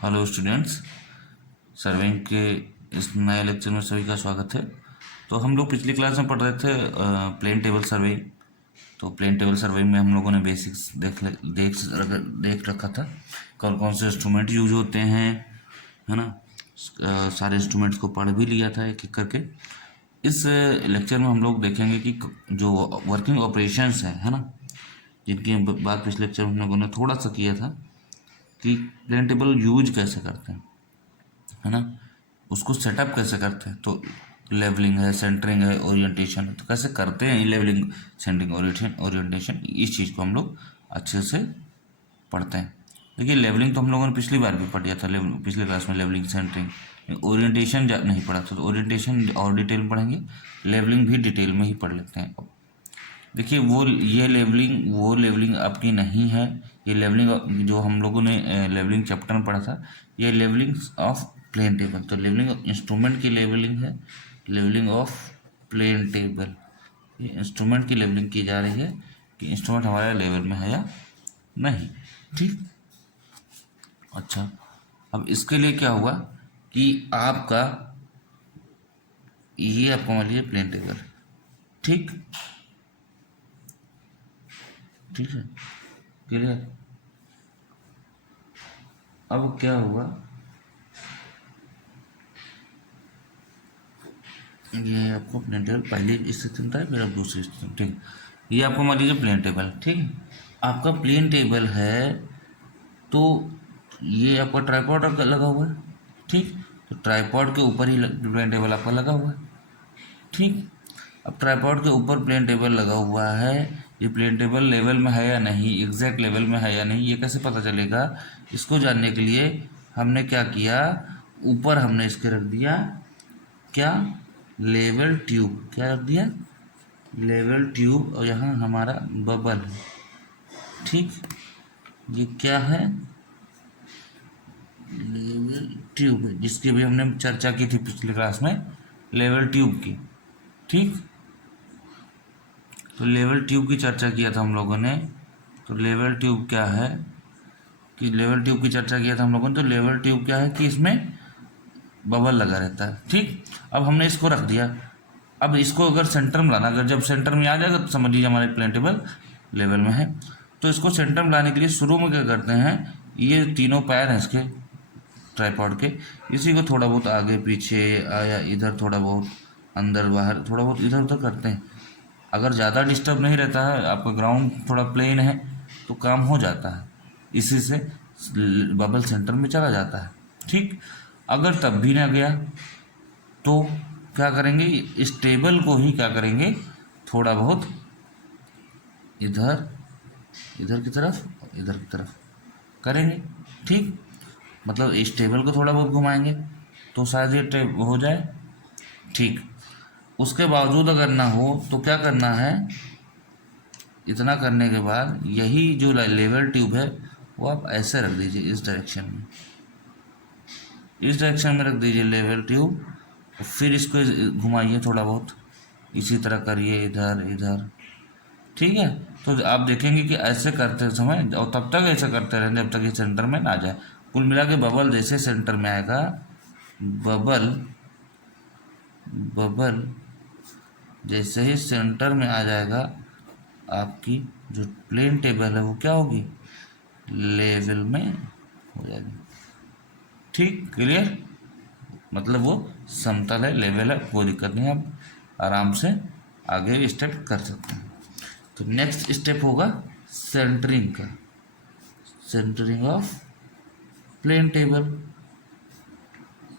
Hello students, serving के इस नए लेक्चर में सभी का स्वागत है। तो हम लोग पिछली क्लास में पढ़ रहे थे प्लेन टेबल सर्विंग। तो प्लेन टेबल सर्विंग में हम लोगों ने बेसिक्स देख रखा था, कौन कौन से इंस्ट्रूमेंट यूज होते हैं, है ना। सारे इंस्ट्रूमेंट्स को पढ़ भी लिया था एक एक करके। इस लेक्चर में हम लोग देखेंगे कि जो वर्किंग ऑपरेशंस है ना, जिनकी बात पिछले लेक्चर में हम लोगों ने थोड़ा सा किया था कि प्लेन टेबल यूज कैसे करते हैं, है ना, उसको सेटअप कैसे करते हैं। तो लेवलिंग है, सेंटरिंग है, ओरिएंटेशन है, तो कैसे करते हैं लेवलिंग, सेंटरिंग, ओरिएंटेशन, इस चीज़ को हम लोग अच्छे से पढ़ते हैं। देखिए, लेवलिंग तो हम लोगों ने पिछली बार भी पढ़ लिया था, पिछले क्लास में लेवलिंग, सेंटरिंग, ओरिएंटेशन नहीं पढ़ा था। तो ओरिएंटेशन और डिटेल में पढ़ेंगे, लेवलिंग भी डिटेल में ही पढ़ लेते हैं। देखिए, वो लेवलिंग आपकी नहीं है। ये लेवलिंग जो हम लोगों ने लेवलिंग चैप्टर में पढ़ा था, ये लेवलिंग ऑफ प्लेन टेबल। तो लेवलिंग इंस्ट्रूमेंट की लेवलिंग है, लेवलिंग ऑफ प्लेन टेबल। ये इंस्ट्रूमेंट की लेवलिंग की जा रही है कि इंस्ट्रूमेंट हमारे लेवल में है या नहीं। ठीक, अच्छा। अब इसके लिए क्या हुआ कि आपका ये आपको मान लीजिए प्लेन टेबल, ठीक ठीक है, क्लियर। अब क्या हुआ, ये आपको प्लेन टेबल पहले स्थिति था, फिर अब दूसरी स्थिति, ठीक। ये आपको मान लीजिए प्लेन टेबल, ठीक है। आपका प्लेन टेबल है तो ये आपका ट्राइपॉड लगा हुआ है, ठीक। तो ट्राइपॉड के ऊपर ही प्लेन टेबल आपका लगा हुआ है, ठीक। अब ट्राइपॉड के ऊपर प्लेन टेबल लगा हुआ है, ये प्लेन टेबल लेवल में है या नहीं, एग्जैक्ट लेवल में है या नहीं, ये कैसे पता चलेगा। इसको जानने के लिए हमने क्या किया, ऊपर हमने इसके रख दिया क्या, लेवल ट्यूब। क्या रख दिया, लेवल ट्यूब। और यहाँ हमारा बबल है, ठीक। ये क्या है, लेवल ट्यूब है, जिसकी भी हमने चर्चा की थी पिछली क्लास में, लेवल ट्यूब की, ठीक। तो लेवल ट्यूब की चर्चा किया था हम लोगों ने। तो लेवल ट्यूब क्या है कि लेवल ट्यूब की चर्चा किया था हम लोगों ने। तो लेवल ट्यूब क्या है कि इसमें बबल लगा रहता है, ठीक। अब हमने इसको रख दिया। अब इसको अगर सेंटर में लाना, अगर जब सेंटर में आ जाएगा तो समझ लीजिए हमारे प्लेन टेबल लेवल में है। तो इसको सेंटर में लाने के लिए शुरू में क्या करते हैं, ये तीनों पैर हैं इसके ट्राइपॉड के, इसी को थोड़ा बहुत आगे पीछे या इधर थोड़ा बहुत अंदर बाहर, थोड़ा बहुत इधर उधर करते हैं। अगर ज़्यादा डिस्टर्ब नहीं रहता है, आपका ग्राउंड थोड़ा प्लेन है, तो काम हो जाता है, इसी से बबल सेंटर में चला जाता है, ठीक। अगर तब भी ना गया तो क्या करेंगे, इस टेबल को ही क्या करेंगे, थोड़ा बहुत इधर इधर की तरफ और इधर की तरफ करेंगे, ठीक। मतलब इस टेबल को थोड़ा बहुत घुमाएंगे तो शायद ये टेब हो जाए, ठीक। उसके बावजूद अगर ना हो तो क्या करना है, इतना करने के बाद यही जो लेवल ट्यूब है वो आप ऐसे रख दीजिए, इस डायरेक्शन में, इस डायरेक्शन में रख दीजिए लेवल ट्यूब। फिर इसको घुमाइए थोड़ा बहुत, इसी तरह करिए, इधर इधर, ठीक है। तो आप देखेंगे कि ऐसे करते समय, और तब तक ऐसा करते रहेंगे जब तक ये सेंटर में ना आ जाए। कुल मिला के बबल जैसे सेंटर में आएगा, बबल बबल जैसे ही सेंटर में आ जाएगा, आपकी जो प्लेन टेबल है वो क्या होगी, लेवल में हो जाएगी, ठीक, क्लियर। मतलब वो समतल है, लेवल है, कोई दिक्कत नहीं, आप आराम से आगे स्टेप कर सकते हैं। तो नेक्स्ट स्टेप होगा सेंटरिंग का, centering of plane table,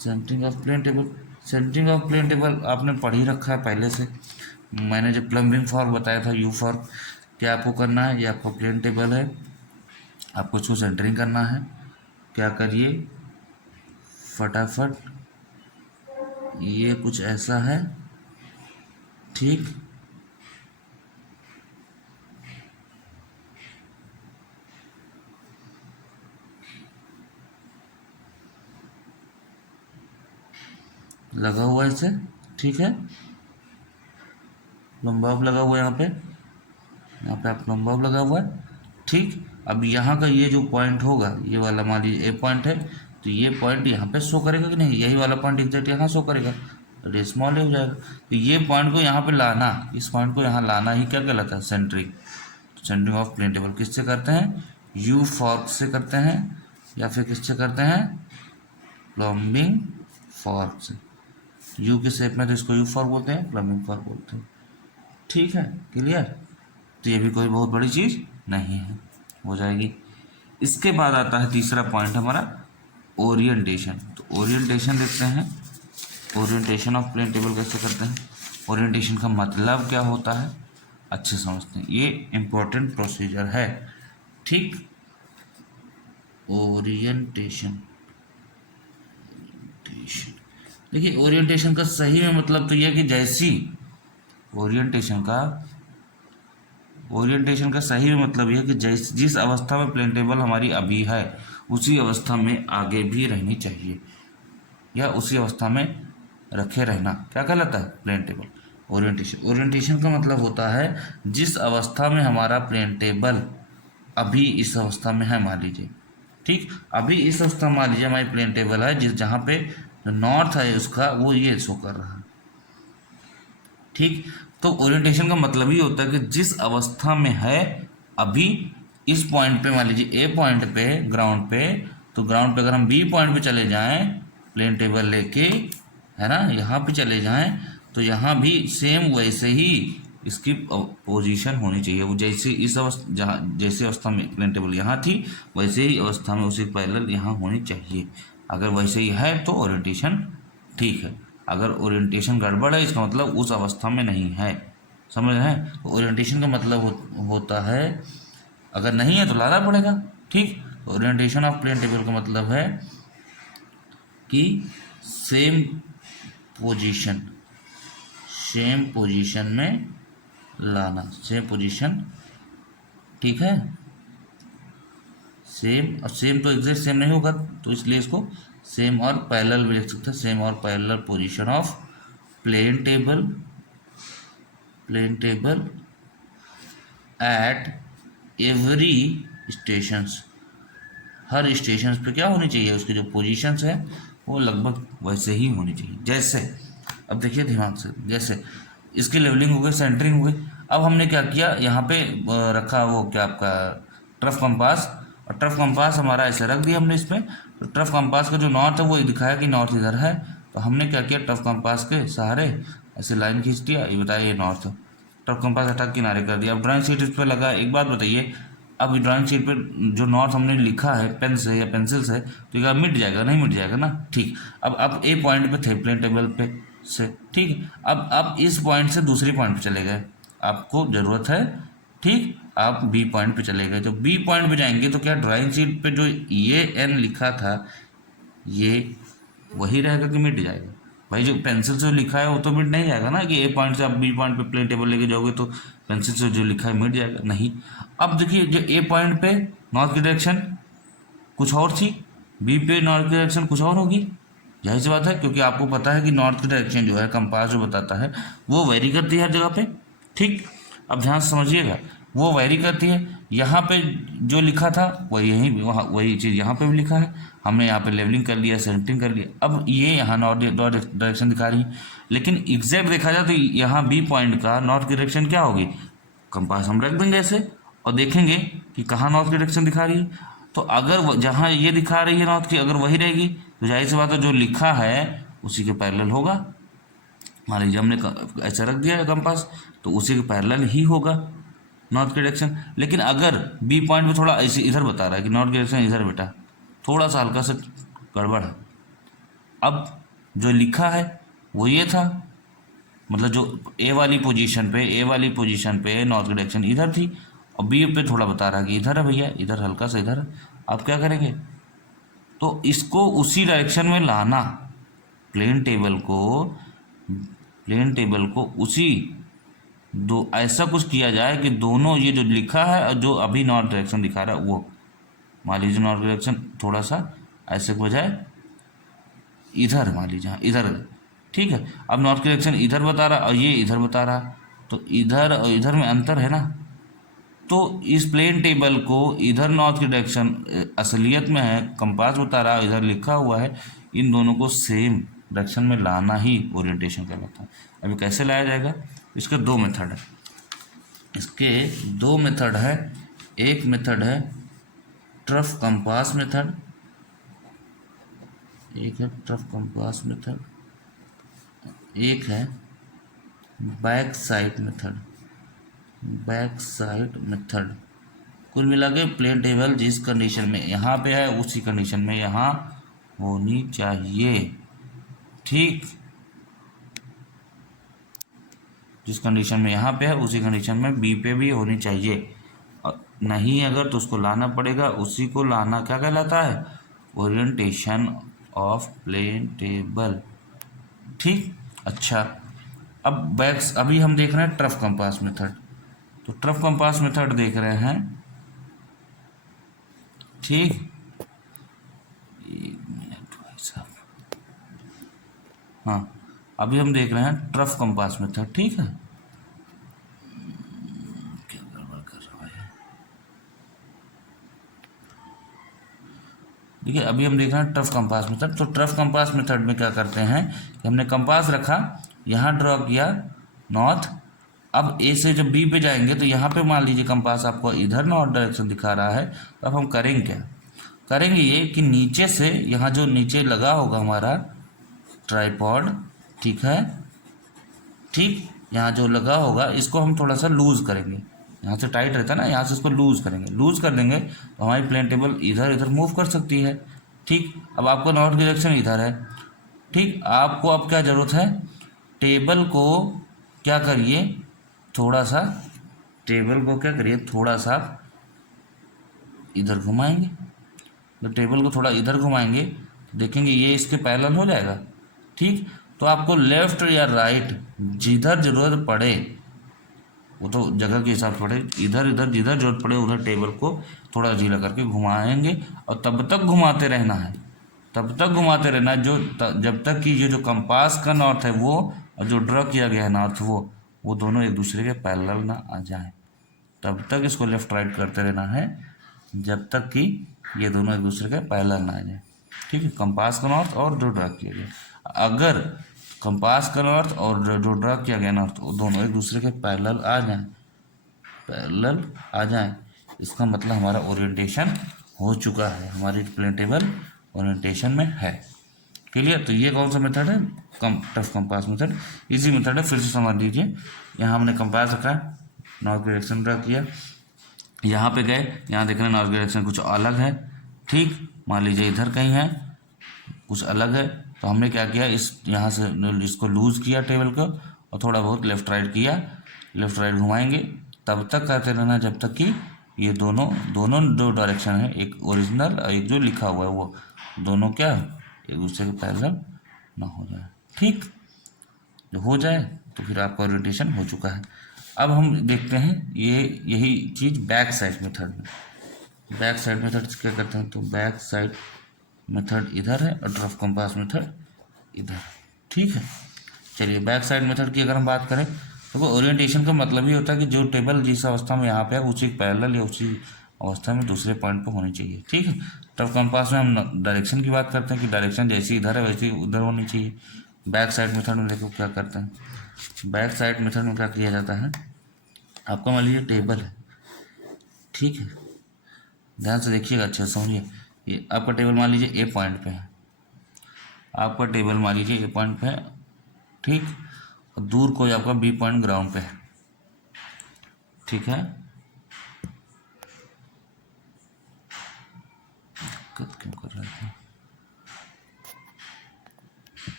centering of plane table. Centering of plane table आपने पढ़ ही रखा है पहले से। मैंने जो प्लम्बिंग फॉर्म बताया था, यू फॉर्म, क्या आपको करना है, ये आपका प्लेन टेबल है, आपको इसको सेंटरिंग करना है। क्या करिए, फटाफट, ये कुछ ऐसा है, ठीक। लगा हुआ है इसे, ठीक है, लंबाव लगा हुआ है यहाँ पे आप लंबाव लगा हुआ है, ठीक। अब यहाँ का ये जो पॉइंट होगा, ये वाला मान लीजिए ए पॉइंट है, तो ये पॉइंट यहाँ पे शो करेगा कि नहीं, यही वाला पॉइंट एग्जैक्ट यहाँ शो करेगा, तो स्मॉल ए हो जाएगा। तो ये पॉइंट को यहाँ पे लाना, इस पॉइंट को यहाँ लाना ही क्या कहलाता है, centering. Centering of plane table किससे करते हैं, यू फॉर्क से करते हैं, या फिर किससे करते हैं, प्लम्बिंग फॉर्क से। यू के शेप में तो इसको यू फॉर्क बोलते हैं, प्लम्बिंग फॉर्क बोलते हैं। ठीक है, क्लियर। तो ये भी कोई बहुत बड़ी चीज़ नहीं है, हो जाएगी। इसके बाद आता है तीसरा पॉइंट हमारा, ओरिएंटेशन। तो ओरिएंटेशन देखते हैं, ओरिएंटेशन ऑफ प्लेन टेबल कैसे करते हैं, ओरिएंटेशन का मतलब क्या होता है, अच्छे समझते हैं। ये इम्पोर्टेंट प्रोसीजर है, ठीक। ओरिएंटेशन, देखिए ओरिएंटेशन का सही में मतलब तो यह कि जैसी ओरिएंटेशन का सही में मतलब यह कि जिस अवस्था में प्लेन टेबल हमारी अभी है उसी अवस्था में आगे भी रहनी चाहिए, या उसी अवस्था में रखे रहना क्या कहलाता है, प्लेन टेबल। ओरिएंटेशन का मतलब होता है जिस अवस्था में हमारा प्लेन टेबल अभी इस अवस्था में है, मान लीजिए, ठीक, अभी इस अवस्था में मान लीजिए हमारी प्लेन टेबल है, जहाँ पे जो नॉर्थ है उसका वो ये शो कर रहा है, ठीक। तो ओरिएंटेशन का मतलब ही होता है कि जिस अवस्था में है अभी इस पॉइंट पे, मान लीजिए ए पॉइंट पे ग्राउंड पे, तो ग्राउंड पे अगर हम बी पॉइंट पे चले जाएं प्लेन टेबल लेके, है ना, यहाँ पे चले जाएं तो यहाँ भी सेम वैसे ही इसकी पोजीशन होनी चाहिए। वो जैसे इस अवस्था, जहाँ जैसे अवस्था में प्लेन टेबल यहाँ थी वैसे ही अवस्था में उसी पैरेलल यहाँ होनी चाहिए। अगर वैसे ही है तो ओरिएंटेशन ठीक है, अगर ओरिएंटेशन गड़बड़ है इसका मतलब उस अवस्था में नहीं है, समझ रहे हैं। तो ओरिएंटेशन का मतलब होता है अगर नहीं है तो लाना पड़ेगा, ठीक। ओरिएंटेशन ऑफ प्लेन टेबल का मतलब है कि सेम पोजीशन में लाना, सेम पोजीशन, ठीक है। सेम, अब सेम तो एग्जैक्ट सेम नहीं होगा तो इसलिए इसको सेम और पैरेलल भी लिख सकते हैं, सेम और parallel position of plane table at every stations. हर स्टेशन पे क्या होनी चाहिए, उसकी जो पोजीशंस है वो लगभग वैसे ही होनी चाहिए। जैसे अब देखिए ध्यान से, जैसे इसकी लेवलिंग हो गई, सेंटरिंग हो गई। अब हमने क्या किया, यहाँ पे रखा वो क्या आपका ट्रफ कंपास, और ट्रफ कंपास हमारा ऐसे रख दिया हमने इस पर। तो ट्रफ कंपास का जो नॉर्थ है वो दिखाया कि नॉर्थ इधर है, तो हमने क्या किया, ट्रफ कंपास के सहारे ऐसे लाइन खींच दिया, ये बताइए नॉर्थ, ट्रफ कंपास हटा किनारे कर दिया। अब ड्राइंग शीट इस पर लगा। एक बात बताइए, अब ड्राइंग शीट पे जो नॉर्थ हमने लिखा है पेन से या पेंसिल से, तो क्या मिट जाएगा, नहीं मिट जाएगा ना, ठीक। अब ए पॉइंट पे थे प्लेन टेबल पे से, ठीक। अब इस पॉइंट से दूसरे पॉइंट पे चले गए, आपको ज़रूरत है, ठीक, आप बी पॉइंट पे चले गए। तो बी पॉइंट पे जाएंगे तो क्या ड्राइंग शीट पे जो ये एन लिखा था ये वही रहेगा कि मिट जाएगा, भाई जो पेंसिल से लिखा है वो तो मिट नहीं जाएगा ना, कि ए पॉइंट से आप बी पॉइंट पे प्लेन टेबल लेके जाओगे तो पेंसिल से जो लिखा है मिट जाएगा, नहीं। अब देखिए जो ए पॉइंट पे नॉर्थ की डायरेक्शन कुछ और थी, बी पे नॉर्थ की डायरेक्शन कुछ और होगी, जाहिर सी बात है, क्योंकि आपको पता है कि नॉर्थ की डायरेक्शन जो है कंपास जो बताता है वो वेरी करती है हर जगह पे, ठीक। अब ध्यान से समझिएगा, वो वेरी करती है। यहाँ पे जो लिखा था वही यहीं वही चीज़ यहाँ पे भी लिखा है, हमने यहाँ पे लेवलिंग कर लिया, सेंटरिंग कर लिया। अब ये यहाँ नॉर्थ डायरेक्शन दिखा रही है, लेकिन एग्जैक्ट देखा जाए तो यहाँ बी पॉइंट का नॉर्थ की डायरेक्शन क्या होगी, कंपास हम रख देंगे ऐसे और देखेंगे कि कहाँ नॉर्थ की डायरेक्शन दिखा रही है। तो अगर जहाँ ये दिखा रही है नॉर्थ की, अगर वही रहेगी तो जाहिर सी बात है जो लिखा है उसी के पैरेलल होगा। मान लीजिए हमने ऐसा रख दिया है कंपास, तो उसी के पैरेलल ही होगा नॉर्थ की डायरेक्शन। लेकिन अगर बी पॉइंट पे थोड़ा ऐसे इधर बता रहा है कि नॉर्थ की डायरेक्शन इधर बेटा, थोड़ा सा हल्का सा गड़बड़ है। अब जो लिखा है वो ये था, मतलब जो ए वाली पोजीशन पे नॉर्थ की डायरेक्शन इधर थी, और बी पे थोड़ा बता रहा है कि इधर है भैया, इधर हल्का सा इधर है। आप क्या करेंगे, तो इसको उसी डायरेक्शन में लाना, प्लेन टेबल को उसी दो ऐसा कुछ किया जाए कि दोनों ये जो लिखा है और जो अभी नॉर्थ डायरेक्शन दिखा रहा है वो, मान लीजिए नॉर्थ डायरेक्शन थोड़ा सा ऐसे के बजाय इधर, मान लीजिए हाँ इधर, ठीक है। अब नॉर्थ की डायरेक्शन इधर बता रहा और ये इधर बता रहा, तो इधर और इधर में अंतर है ना, तो इस प्लेन टेबल को इधर नॉर्थ की डायरेक्शन असलियत में है, कंपास बता रहा है, इधर लिखा हुआ है, इन दोनों को सेम डायरेक्शन में लाना ही ओरिएंटेशन कहलाता है। अभी कैसे लाया जाएगा? इसके दो मेथड है, इसके दो मेथड है। एक मेथड है ट्रफ कंपास मेथड, एक है ट्रफ कंपास मेथड, एक है back side method. Back side method कुल मिला के प्लेन टेबल जिस कंडीशन में यहाँ पे है उसी कंडीशन में यहाँ होनी चाहिए, ठीक। जिस कंडीशन में यहाँ पे है उसी कंडीशन में बी पे भी होनी चाहिए। नहीं अगर तो उसको लाना पड़ेगा, उसी को लाना क्या कहलाता है? ओरिएंटेशन ऑफ प्लेन टेबल, ठीक। अच्छा, अब बैक्स अभी हम देख रहे हैं ट्रफ कंपास मेथड। तो ट्रफ कंपास मेथड देख रहे हैं, ठीक। एक मिनट भाई साहब, हाँ अभी हम देख रहे हैं ट्रफ कंपास मेथड, ठीक है। क्या गड़बड़ कर रहा है? देखिए अभी हम देख रहे हैं ट्रफ कंपास मेथड। तो ट्रफ कंपास मेथड में क्या करते हैं कि हमने कंपास रखा, यहाँ ड्रॉ किया नॉर्थ। अब ए से जब बी पे जाएंगे तो यहाँ पे मान लीजिए कंपास आपको इधर नॉर्थ डायरेक्शन दिखा रहा है। तो अब हम करेंगे क्या? करेंगे ये कि नीचे से, यहाँ जो नीचे लगा होगा हमारा ट्राइपॉड, ठीक है, ठीक, यहाँ जो लगा होगा इसको हम थोड़ा सा लूज करेंगे। यहाँ से टाइट रहता है ना, यहाँ से इसको लूज करेंगे। लूज कर देंगे तो हमारी प्लेन टेबल इधर इधर मूव कर सकती है, ठीक। अब आपको नॉर्थ डायरेक्शन इधर है, ठीक। आपको अब क्या ज़रूरत है? टेबल को क्या करिए, थोड़ा सा टेबल को क्या करिए, थोड़ा सा इधर घुमाएंगे। तो टेबल को थोड़ा इधर घुमाएंगे तो देखेंगे ये इसके पैरेलल हो जाएगा, ठीक। तो आपको लेफ्ट या राइट जिधर ज़रूरत पड़े, वो तो जगह के हिसाब से पड़े, इधर इधर जिधर जरूरत पड़े उधर टेबल को थोड़ा ढीला करके घुमाएंगे। और तब तक घुमाते रहना है, तब तक घुमाते रहना है जब तक कि ये जो कंपास का नॉर्थ है वो और जो ड्रॉ किया गया है नॉर्थ वो दोनों एक दूसरे के पैरेलल ना आ जाए। तब तक इसको लेफ्ट राइट करते रहना है जब तक कि ये दोनों एक दूसरे के पैरेलल ना आ जाए, ठीक है। कंपास का नॉर्थ और जो ड्रॉ किया गया, अगर कंपास का नॉर्थ और जो ड्रॉ किया गया नॉर्थ वो दोनों एक दूसरे के पैरेलल आ जाएं, पैरेलल आ जाएं, इसका मतलब हमारा ओरिएंटेशन हो चुका है, हमारी प्लेन टेबल ओरिएंटेशन में है। क्लियर? तो ये कौन सा मेथड है? Tough compass method. Easy method है, फिर से समझ लीजिए। यहाँ हमने कंपास रखा, नॉर्थ डायरेक्शन ड्रॉ किया, यहाँ पे गए, यहाँ देख रहे हैं नॉर्थ डायरेक्शन कुछ अलग है, ठीक। मान लीजिए इधर कहीं है, कुछ अलग है, तो हमने क्या किया, इस यहाँ से इसको लूज किया टेबल को और थोड़ा बहुत लेफ्ट राइट किया, लेफ्ट राइट घुमाएंगे। तब तक करते रहना जब तक कि ये दोनों जो डायरेक्शन है, एक ओरिजिनल और एक जो लिखा हुआ है, वो दोनों क्या एक दूसरे के पैरेलल ना हो जाए, ठीक। जब हो जाए तो फिर आपका ओरिएंटेशन हो चुका है। अब हम देखते हैं यही चीज़ बैक साइड मेथड में। बैक साइड मेथड क्या करते हैं? तो बैक साइड मेथड इधर है और ट्रफ कंपास मेथड इधर, ठीक है। चलिए बैक साइड मेथड की अगर हम बात करें तो ओरिएंटेशन का मतलब ही होता है कि जो टेबल जिस अवस्था में यहाँ पे है उसी पैरेलल या उसी अवस्था में दूसरे पॉइंट पर होनी चाहिए, ठीक है। ट्रफ कंपास में हम डायरेक्शन की बात करते हैं कि डायरेक्शन जैसी इधर है वैसी उधर होनी चाहिए। बैक साइड मेथड में देखो क्या करते हैं, बैक साइड मेथड में क्या किया जाता है, आपका मान लीजिए टेबल है, ठीक है, ध्यान से देखिएगा, अच्छा समझिए। ये आपका टेबल मान लीजिए ए पॉइंट पे है, आपका टेबल मान लीजिए ए पॉइंट पे है, ठीक। और दूर कोई आपका बी पॉइंट ग्राउंड पे है, ठीक है। दिक्कत क्यों कर रहे थे?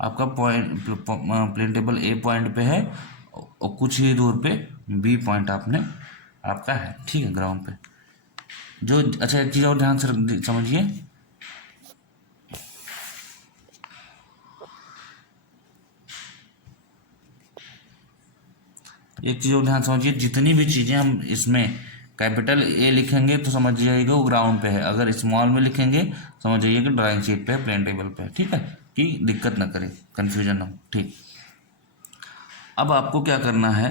आपका पॉइंट प्लेन टेबल ए पॉइंट पे है और कुछ ही दूर पे बी पॉइंट आपका है, ठीक है, ग्राउंड पे। जो अच्छा एक चीज़ और ध्यान से समझिए, एक चीज़ और ध्यान समझिए, जितनी भी चीज़ें हम इसमें कैपिटल ए लिखेंगे तो समझ जाइएगा वो ग्राउंड पे है, अगर स्मॉल में लिखेंगे समझ जाइए कि ड्राइंग शीट पे प्लेन टेबल पे, ठीक है, कि दिक्कत ना करे, कन्फ्यूजन ना हो, ठीक। अब आपको क्या करना है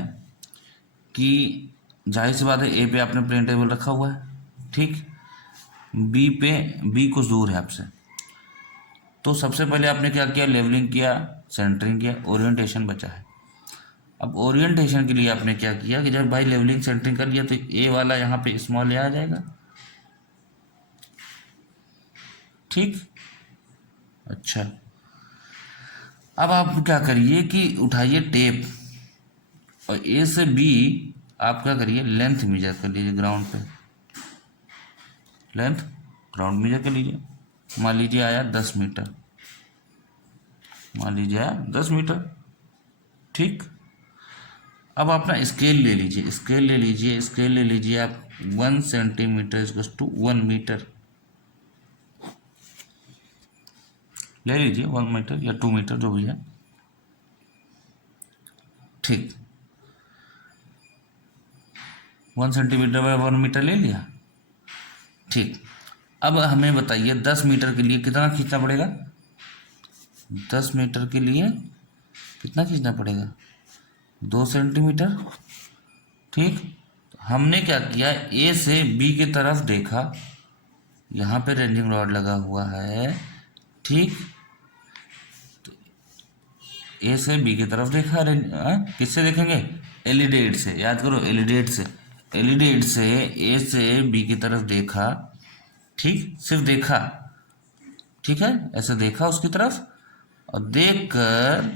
कि जाहिर सी बात है ए पे आपने प्लेन टेबल रखा हुआ है, ठीक। बी कुछ दूर है आपसे, तो सबसे पहले आपने क्या किया, लेवलिंग किया, सेंटरिंग किया, ओरिएंटेशन बचा है। अब ओरिएंटेशन के लिए आपने क्या किया कि जब भाई लेवलिंग सेंटरिंग कर लिया तो ए वाला यहाँ पे स्मॉल ए आ जाएगा, ठीक। अच्छा, अब आप क्या करिए कि उठाइए टेप और ए से बी आप क्या करिए, लेंथ मेजर कर लीजिए ग्राउंड पे, लेंथ ग्राउंड मेजर कर लीजिए। मान लीजिए आया 10 मीटर, मान लीजिए आया 10 मीटर, ठीक। अब अपना स्केल ले लीजिए, स्केल ले लीजिए, स्केल ले लीजिए आप 1 सेंटीमीटर इक्वल्स टू 1 मीटर ले लीजिए, 1 मीटर या 2 मीटर जो भी है, ठीक। 1 सेंटीमीटर बाय 1 मीटर ले लिया, ठीक। अब हमें बताइए 10 मीटर के लिए कितना खींचना पड़ेगा, 10 मीटर के लिए कितना खींचना पड़ेगा, 2 सेंटीमीटर, ठीक। हमने क्या किया, ए से बी की तरफ देखा, यहाँ पे रेंजिंग रॉड लगा हुआ है, ठीक। ए से बी की तरफ देखा, किससे देखेंगे, एलईडी एड से, याद करो एलईडी एड से, एलईडी एड से ए से बी की तरफ देखा, ठीक, सिर्फ देखा, ठीक है, ऐसे देखा उसकी तरफ और देख कर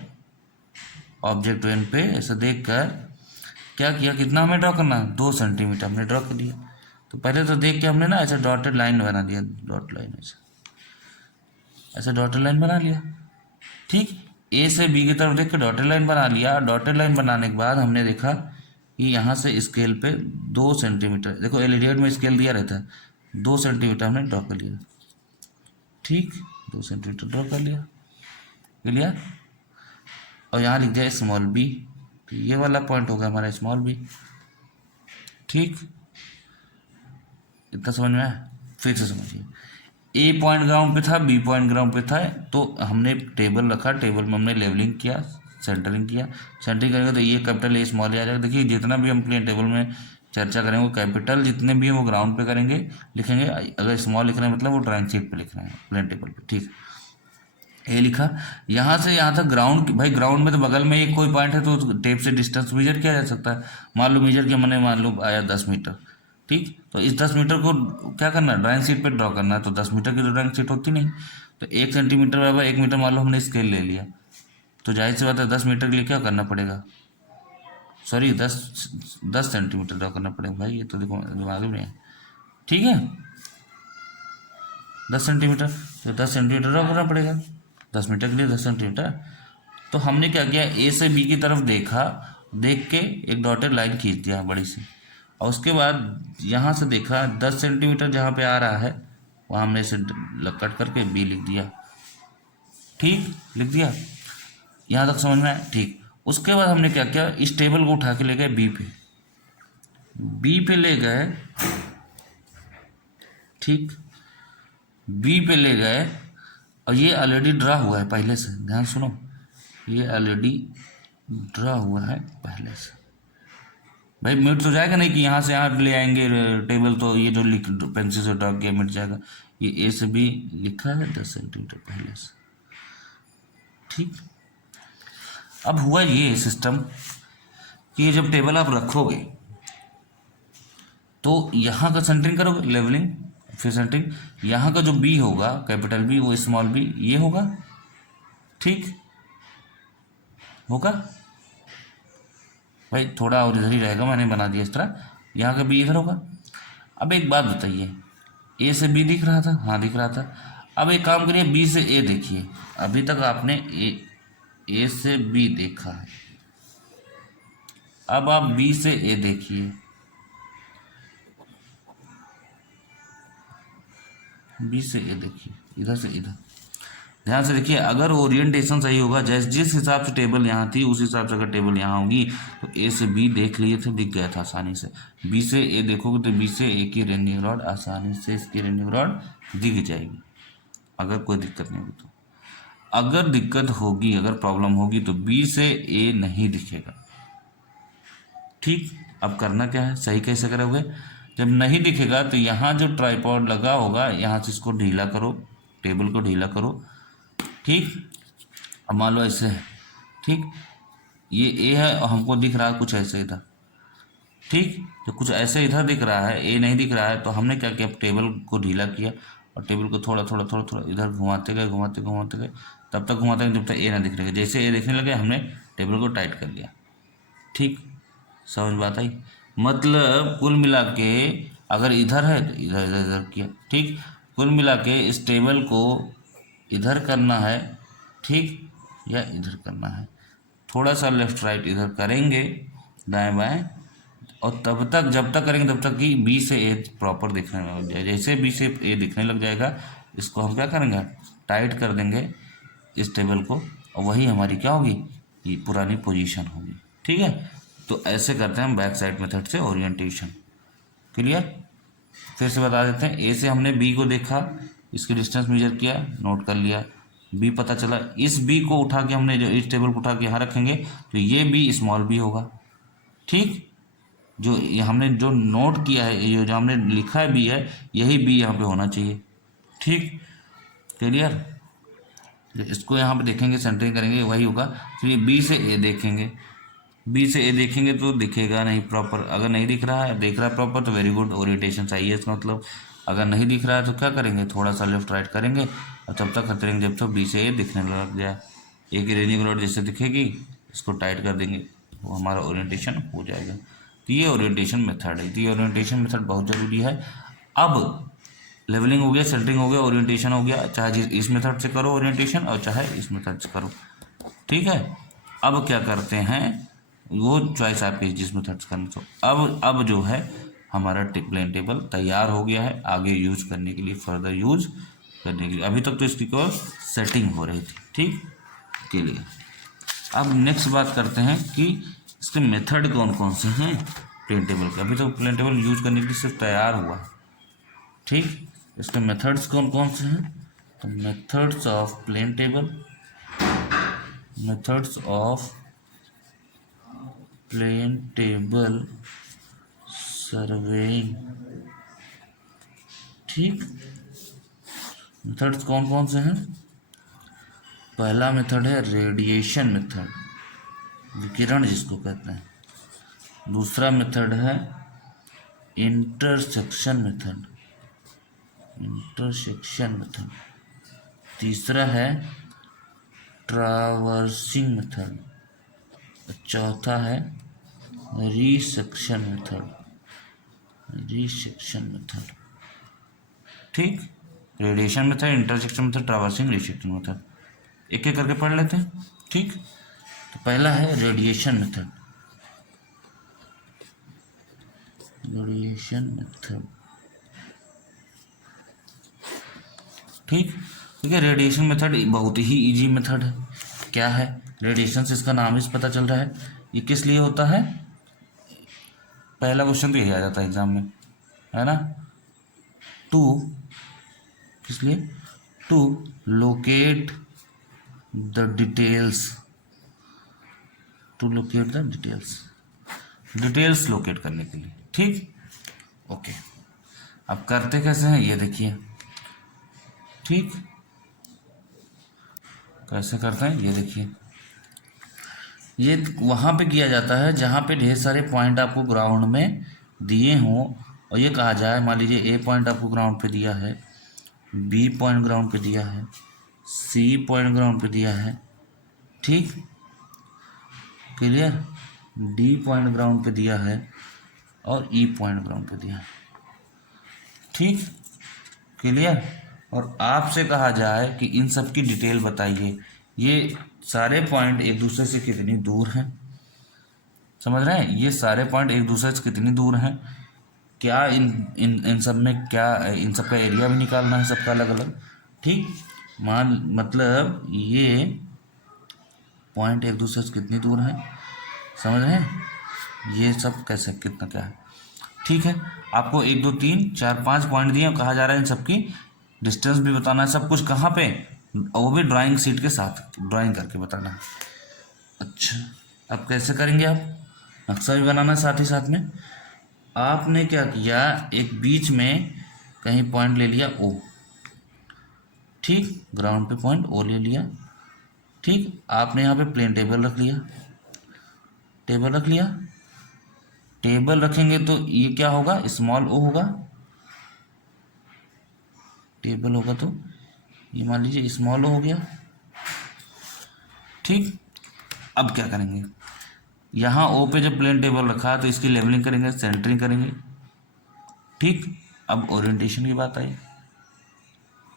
ऑब्जेक्ट वेन पे ऐसे देख कर क्या किया, कितना हमें ड्रॉ करना, 2 सेंटीमीटर हमने ड्रॉ कर दिया। तो पहले तो देख के हमने ना ऐसे डॉटेड लाइन बना दिया, डॉट लाइन ऐसे डॉटेड लाइन बना लिया, ठीक। ए से बी की तरफ देख के डॉटेड लाइन बना लिया। डॉटेड लाइन बनाने के बाद हमने देखा कि यहाँ से स्केल पे 2 सेंटीमीटर, देखो एलईडी में स्केल दिया रहता है, 2 सेंटीमीटर हमने ड्रॉ कर लिया, ठीक, 2 सेंटीमीटर ड्रॉ कर लिया, क्लियर। और यहाँ लिख दिया स्मॉल बी, तो ये वाला पॉइंट होगा हमारा स्मॉल बी, ठीक। इतना समझ में आया, फिर से समझिए, ए पॉइंट ग्राउंड पे था, बी पॉइंट ग्राउंड पे था, तो हमने टेबल रखा, टेबल में हमने लेवलिंग किया, सेंटरिंग किया, सेंटरिंग करेंगे तो ये कैपिटल ए स्मॉल ए आ जाएगा। देखिए जितना भी हम प्लेन टेबल में चर्चा करेंगे वो कैपिटल जितने भी हैं वो ग्राउंड पे करेंगे, लिखेंगे। अगर स्मॉल लिख रहे हैं मतलब वो ड्राइंग शीट पे लिख रहे हैं प्लेन टेबल पे, ठीक। ए लिखा, यहाँ से यहाँ तक ग्राउंड, भाई ग्राउंड में तो बगल में एक कोई पॉइंट है तो टेप से डिस्टेंस मेजर किया जा सकता है। मान लो मेजर किया मैंने, मान लो आया 10 मीटर, ठीक। तो इस 10 मीटर को क्या करना है, ड्राइंग शीट पे ड्रॉ करना है। तो 10 मीटर की तो ड्राइंग शीट होती नहीं, तो 1 सेंटीमीटर बराबर 1 मीटर मान लो हमने स्केल ले लिया, तो जाहिर सी बात है 10 मीटर के लिए क्या करना पड़ेगा, सॉरी 10 सेंटीमीटर ड्रॉ करना पड़ेगा। भाई ये तो देखो दिमाग में है, ठीक है, 10 सेंटीमीटर, तो 10 सेंटीमीटर ड्रॉ करना पड़ेगा, 10 मीटर के लिए 10 सेंटीमीटर। तो हमने क्या किया, ए से बी की तरफ देखा, देख के एक डॉटेड लाइन खींच दिया बड़ी सी, और उसके बाद यहाँ से देखा 10 सेंटीमीटर जहाँ पे आ रहा है वहाँ हमने इसे कट करके बी लिख दिया, ठीक, लिख दिया। यहाँ तक समझ में आया, ठीक। उसके बाद हमने क्या किया, इस टेबल को उठा के ले गए बी पे, बी पे ले गए, ठीक, बी पे ले गए, और ये ऑलरेडी ड्रा हुआ है पहले से, ध्यान सुनो, ये ऑलरेडी ड्रा हुआ है पहले से। भाई मिट तो जाएगा नहीं कि यहाँ से यहाँ ले आएंगे टेबल, तो ये जो लिख पेंसिल से ड्रा किया मिट जाएगा। ये ए से बी लिखा है 10 सेंटीमीटर पहले से, ठीक। अब हुआ ये सिस्टम कि ये जब टेबल आप रखोगे तो यहाँ का सेंटरिंग करोगे, लेवलिंग, फिर सेंटरिंग, यहाँ का जो बी होगा कैपिटल बी वो स्मॉल बी ये होगा, ठीक होगा। भाई थोड़ा और इधर ही रहेगा, मैंने बना दिया इस तरह, यहाँ का बी इधर होगा। अब एक बात बताइए, ए से बी दिख रहा था, हाँ दिख रहा था। अब एक काम करिए, बी से ए देखिए, अभी तक आपने ए से बी देखा है, अब आप बी से ए देखिए, बी से ए देखिए, इधर से इधर, ध्यान से देखिए। अगर ओरिएंटेशन सही होगा, जैसे जिस हिसाब से टेबल यहाँ थी उस हिसाब से अगर टेबल यहाँ होगी तो ए से बी देख लिए थे, दिख गया था आसानी से। बी से ए देखोगे तो बी से ए की रेंजिंग रॉड आसानी से इसकी रेंजिंग रॉड दिख जाएगी, अगर कोई दिक्कत नहीं होगी तो। अगर दिक्कत होगी, अगर प्रॉब्लम होगी तो बी से ए नहीं दिखेगा। ठीक, अब करना क्या है, सही कैसे करोगे, जब नहीं दिखेगा तो यहाँ जो ट्राइपॉड लगा होगा यहाँ से इसको ढीला करो, टेबल को ढीला करो। ठीक, अब मान लो ऐसे है, ठीक, ये ए है और हमको दिख रहा है कुछ ऐसे इधर। ठीक, तो कुछ ऐसे इधर दिख रहा है, ए नहीं दिख रहा है, तो हमने क्या किया, टेबल को ढीला किया और टेबल को थोड़ा थोड़ा थोड़ा थोड़ा इधर घुमाते गए घुमाते घुमाते गए, तब तक घुमाते गए जब तक ए ना दिख रहा। जैसे ए दिखने लगे हमने टेबल को टाइट कर लिया। ठीक, समझ बात आई, मतलब कुल मिला के अगर इधर है तो इधर इधर इधर किया। ठीक, कुल मिला के इस टेबल को इधर करना है, ठीक, या इधर करना है, थोड़ा सा लेफ्ट राइट इधर करेंगे, दाएं बाएं, और तब तक जब तक करेंगे तब तक कि बी से ए प्रॉपर दिखने लग जाए। जैसे बी से ए दिखने लग जाएगा, इसको हम क्या करेंगे, टाइट कर देंगे इस टेबल को, और वही हमारी क्या होगी, ये पुरानी पोजीशन होगी। ठीक है, तो ऐसे करते हैं हम बैक साइड मेथड से ओरिएंटेशन। क्लियर, फिर से बता देते हैं, ए से हमने बी को देखा, इसकी डिस्टेंस मेजर किया, नोट कर लिया, बी पता चला, इस बी को उठा के हमने जो इस टेबल को उठा के यहाँ रखेंगे तो ये बी स्मॉल बी होगा। ठीक, जो हमने जो नोट किया है, ये जो हमने लिखा है बी है, यही बी यहाँ पे होना चाहिए। ठीक, क्लियर, इसको यहाँ पे देखेंगे, सेंटरिंग करेंगे, वही होगा। फिर बी से ए देखेंगे, बी से ए देखेंगे तो दिखेगा नहीं प्रॉपर, अगर नहीं दिख रहा है, देख रहा है प्रॉपर तो वेरी गुड, ओरिएंटेशन चाहिए इसका मतलब। अगर नहीं दिख रहा है तो क्या करेंगे, थोड़ा सा लेफ्ट राइट करेंगे और तब तक करते रहेंगे जब तक बी से ए दिखने लग जाए। एक इरेजिंग रॉड जैसे दिखेगी, इसको टाइट कर देंगे, वो हमारा ओरिएंटेशन हो जाएगा। तो ये ओरिएंटेशन मेथड है, तो ये ओरिएंटेशन मेथड बहुत ज़रूरी है। अब लेवलिंग हो गया, सेंटरिंग हो गया, ओरिएंटेशन हो गया, चाहे इस मेथड से करो ओरिएंटेशन और चाहे इस मेथड से करो। ठीक है, अब क्या करते हैं, वो चॉइस आपकी जिस मेथड से करना चाहो। अब जो है हमारा प्लेन टेबल तैयार हो गया है आगे यूज करने के लिए, फर्दर यूज करने के लिए। अभी तक तो इसकी कोई सेटिंग हो रही थी, ठीक, के लिए। अब नेक्स्ट बात करते हैं कि इसके मेथड कौन कौन से हैं प्लेन टेबल के। अभी तो प्लेन टेबल यूज करने के लिए सिर्फ तैयार हुआ, ठीक, इसके मेथड्स कौन कौन से हैं, तो methods of plane table, methods of plane table surveying. ठीक, मेथड्स कौन कौन से हैं, पहला मेथड है रेडिएशन मेथड, विकिरण जिसको कहते हैं। दूसरा मेथड है इंटरसेक्शन मेथड, इंटरसेक्शन मेथड। तीसरा है ट्रावर्सिंग मेथड। चौथा है रिसेक्शन मेथड, रिसेक्शन मेथड। ठीक, radiation method, intersection method, traversing, resection method, एक एक करके पढ़ लेते हैं। ठीक, तो पहला है रेडिएशन मेथड, रेडिएशन मेथड। ठीक, देखिए रेडिएशन मेथड बहुत ही इजी मेथड है। क्या है, रेडिएशन से इसका नाम ही से पता चल रहा है, ये किस लिए होता है, पहला क्वेश्चन तो यही आ जाता है एग्जाम में, है ना, टू, किस लिए, to locate the details, to locate the details, details locate करने के लिए। ठीक, ओके, अब करते कैसे हैं ये देखिए। ठीक, कैसे करते हैं ये देखिए, ये वहाँ पे किया जाता है जहाँ पे ढेर सारे पॉइंट आपको ग्राउंड में दिए हों, और ये कहा जाए, मान लीजिए ए पॉइंट आपको ग्राउंड पे दिया है, बी पॉइंट ग्राउंड पे दिया है, सी पॉइंट ग्राउंड पे दिया है, ठीक, क्लियर, डी पॉइंट ग्राउंड पे दिया है और ई पॉइंट ग्राउंड पे दिया है। ठीक, क्लियर, और आपसे कहा जाए कि इन सब की डिटेल बताइए, ये सारे पॉइंट एक दूसरे से कितनी दूर हैं, समझ रहे हैं, ये सारे पॉइंट एक दूसरे से कितनी दूर हैं, क्या इन इन इन सब में क्या, इन सब का एरिया भी निकालना है सबका अलग अलग। ठीक, मतलब ये पॉइंट एक दूसरे से कितनी दूर हैं, समझ रहे हैं, ये सब कैसे कितना क्या है। ठीक है, आपको 1 2 3 4 5 पॉइंट दिए, कहा जा रहा है इन सबकी डिस्टेंस भी बताना है, सब कुछ कहाँ पे, वो भी ड्राइंग शीट के साथ ड्राइंग करके बताना है। अच्छा, अब कैसे करेंगे आप? नक्शा भी बनाना है साथ ही साथ में। आपने क्या किया, एक बीच में कहीं पॉइंट ले लिया ओ, ठीक, ग्राउंड पे पॉइंट ओ ले लिया, ठीक। आपने यहाँ पे प्लेन टेबल रख लिया, टेबल रख लिया। टेबल रखेंगे तो ये क्या होगा, स्मॉल ओ होगा, टेबल होगा तो ये मान लीजिए स्मॉल ओ हो गया, ठीक। अब क्या करेंगे, यहाँ ओ पे जब प्लेन टेबल रखा तो इसकी लेवलिंग करेंगे, सेंटरिंग करेंगे, ठीक। अब ओरिएंटेशन की बात आई,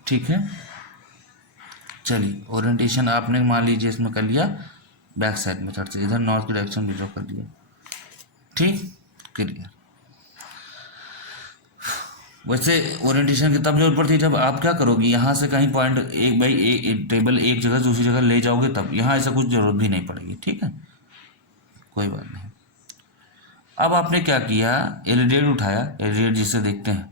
ठीक है। चलिए, ओरिएंटेशन आपने मान लीजिए इसमें कर लिया बैक साइड मेथड से, इधर नॉर्थ की डायरेक्शन भी ड्रॉ कर दिया, ठीक, क्लियर। वैसे ओरिएंटेशन की तब जरूरत पड़ती है जब आप क्या करोगे, यहाँ से कहीं पॉइंट एक बाई एक टेबल एक जगह से दूसरी जगह ले जाओगे, तब यहाँ ऐसा कुछ जरूरत भी नहीं पड़ेगी, ठीक है, कोई बात नहीं। अब आपने क्या किया, एलिडेट उठाया, एलिडेट जिसे देखते हैं,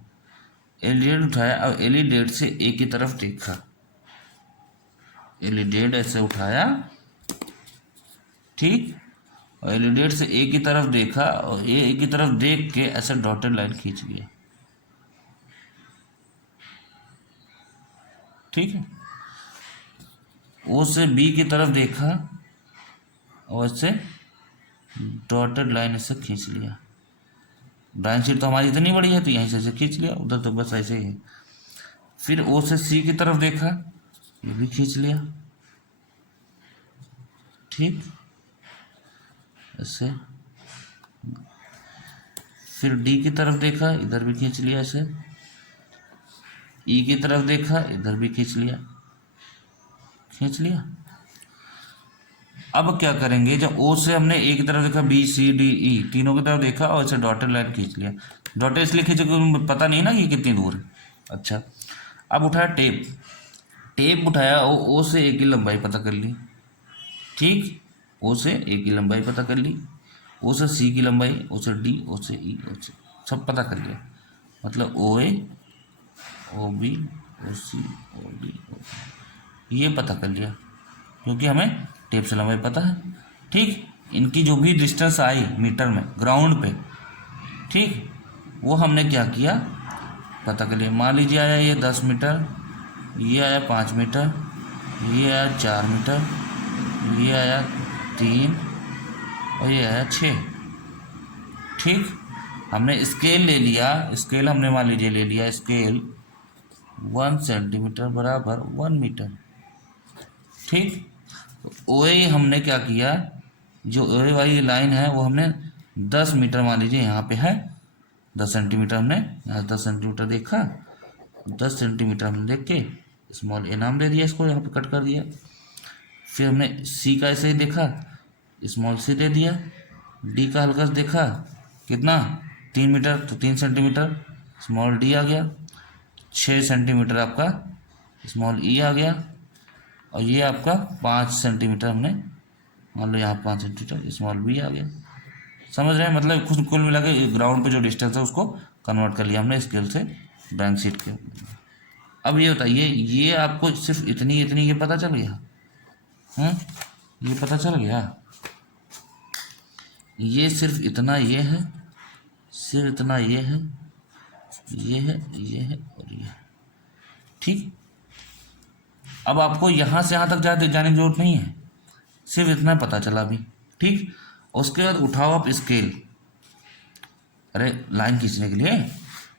एलिडेट उठाया, अब एलिडेट से ए की तरफ देखा, एलिडेट ऐसे उठाया, ठीक, और एलिडेट से ए की तरफ देखा और ए की तरफ देख के ऐसे डॉटेड लाइन खींच लिया, ठीक है। ओ से बी की तरफ देखा और ऐसे डॉटेड लाइन ऐसे खींच लिया। ड्राइंग शीट तो हमारी इतनी बड़ी है तो यहीं से ऐसे खींच लिया, उधर तो बस ऐसे ही है। फिर ओ से सी की तरफ देखा, ये भी खींच लिया, ठीक, ऐसे। फिर डी की तरफ देखा, इधर भी खींच लिया ऐसे। ई की तरफ देखा, इधर भी खींच लिया, खींच लिया। अब क्या करेंगे, जब ओ से हमने ए की तरफ देखा, बी सी डी ई तीनों की तरफ देखा और ऐसे डॉटेड लाइन खींच लिया। डॉटेड इसलिए खींचे क्योंकि पता नहीं ना कि कितनी दूर है। अच्छा, अब उठाया टेप, टेप उठाया, ओ से ए की लंबाई पता कर ली, ठीक, ओ से ए की लंबाई पता कर ली, ओ से सी की लंबाई, ओ से डी, ओ से ई, ओ से सब पता कर लिया। मतलब ओ ए, ओ बी, ओ सी, ओ डी, ये पता कर लिया क्योंकि हमें टेप से लंबाई पता है, ठीक। इनकी जो भी डिस्टेंस आई मीटर में ग्राउंड पे, ठीक, वो हमने क्या किया पता कर लिया। मान लीजिए आया ये 10 मीटर, ये आया 5 मीटर, ये आया 4 मीटर, ये आया 3 और ये आया 6, ठीक। हमने स्केल ले लिया, स्केल हमने मान लीजिए ले लिया स्केल 1 सेंटीमीटर बराबर 1 मीटर, ठीक। ओ ए हमने क्या किया, जो ओ ए वाली लाइन है वो हमने 10 मीटर मान लीजिए यहाँ पे है, 10 सेंटीमीटर हमने यहाँ 10 सेंटीमीटर देखा, 10 सेंटीमीटर हमने देख के स्मॉल ए नाम दे दिया, इसको यहाँ पे कट कर दिया। फिर हमने सी का ऐसे ही देखा, स्मॉल सी दे दिया, डी का हल्का से देखा, कितना 3 मीटर तो 3 सेंटीमीटर स्मॉल डी आ गया, 6 सेंटीमीटर आपका स्मॉल ई आ गया, और ये आपका 5 सेंटीमीटर हमने मान लो यहाँ 5 सेंटीमीटर स्मॉल बी आ गया। समझ रहे हैं, मतलब खुद कुल मिला के ग्राउंड पे जो डिस्टेंस है उसको कन्वर्ट कर लिया हमने स्केल से ड्राइंग शीट के। अब ये बताइए, ये आपको सिर्फ इतनी इतनी ये पता चल गया, ये पता चल गया, ये सिर्फ इतना ये है, सिर्फ इतना ये है, ये है, ये है और ये, ठीक। अब आपको यहाँ से यहाँ तक जाने की जरूरत नहीं है, सिर्फ इतना पता चला अभी, ठीक। उसके बाद उठाओ आप स्केल, अरे लाइन खींचने के लिए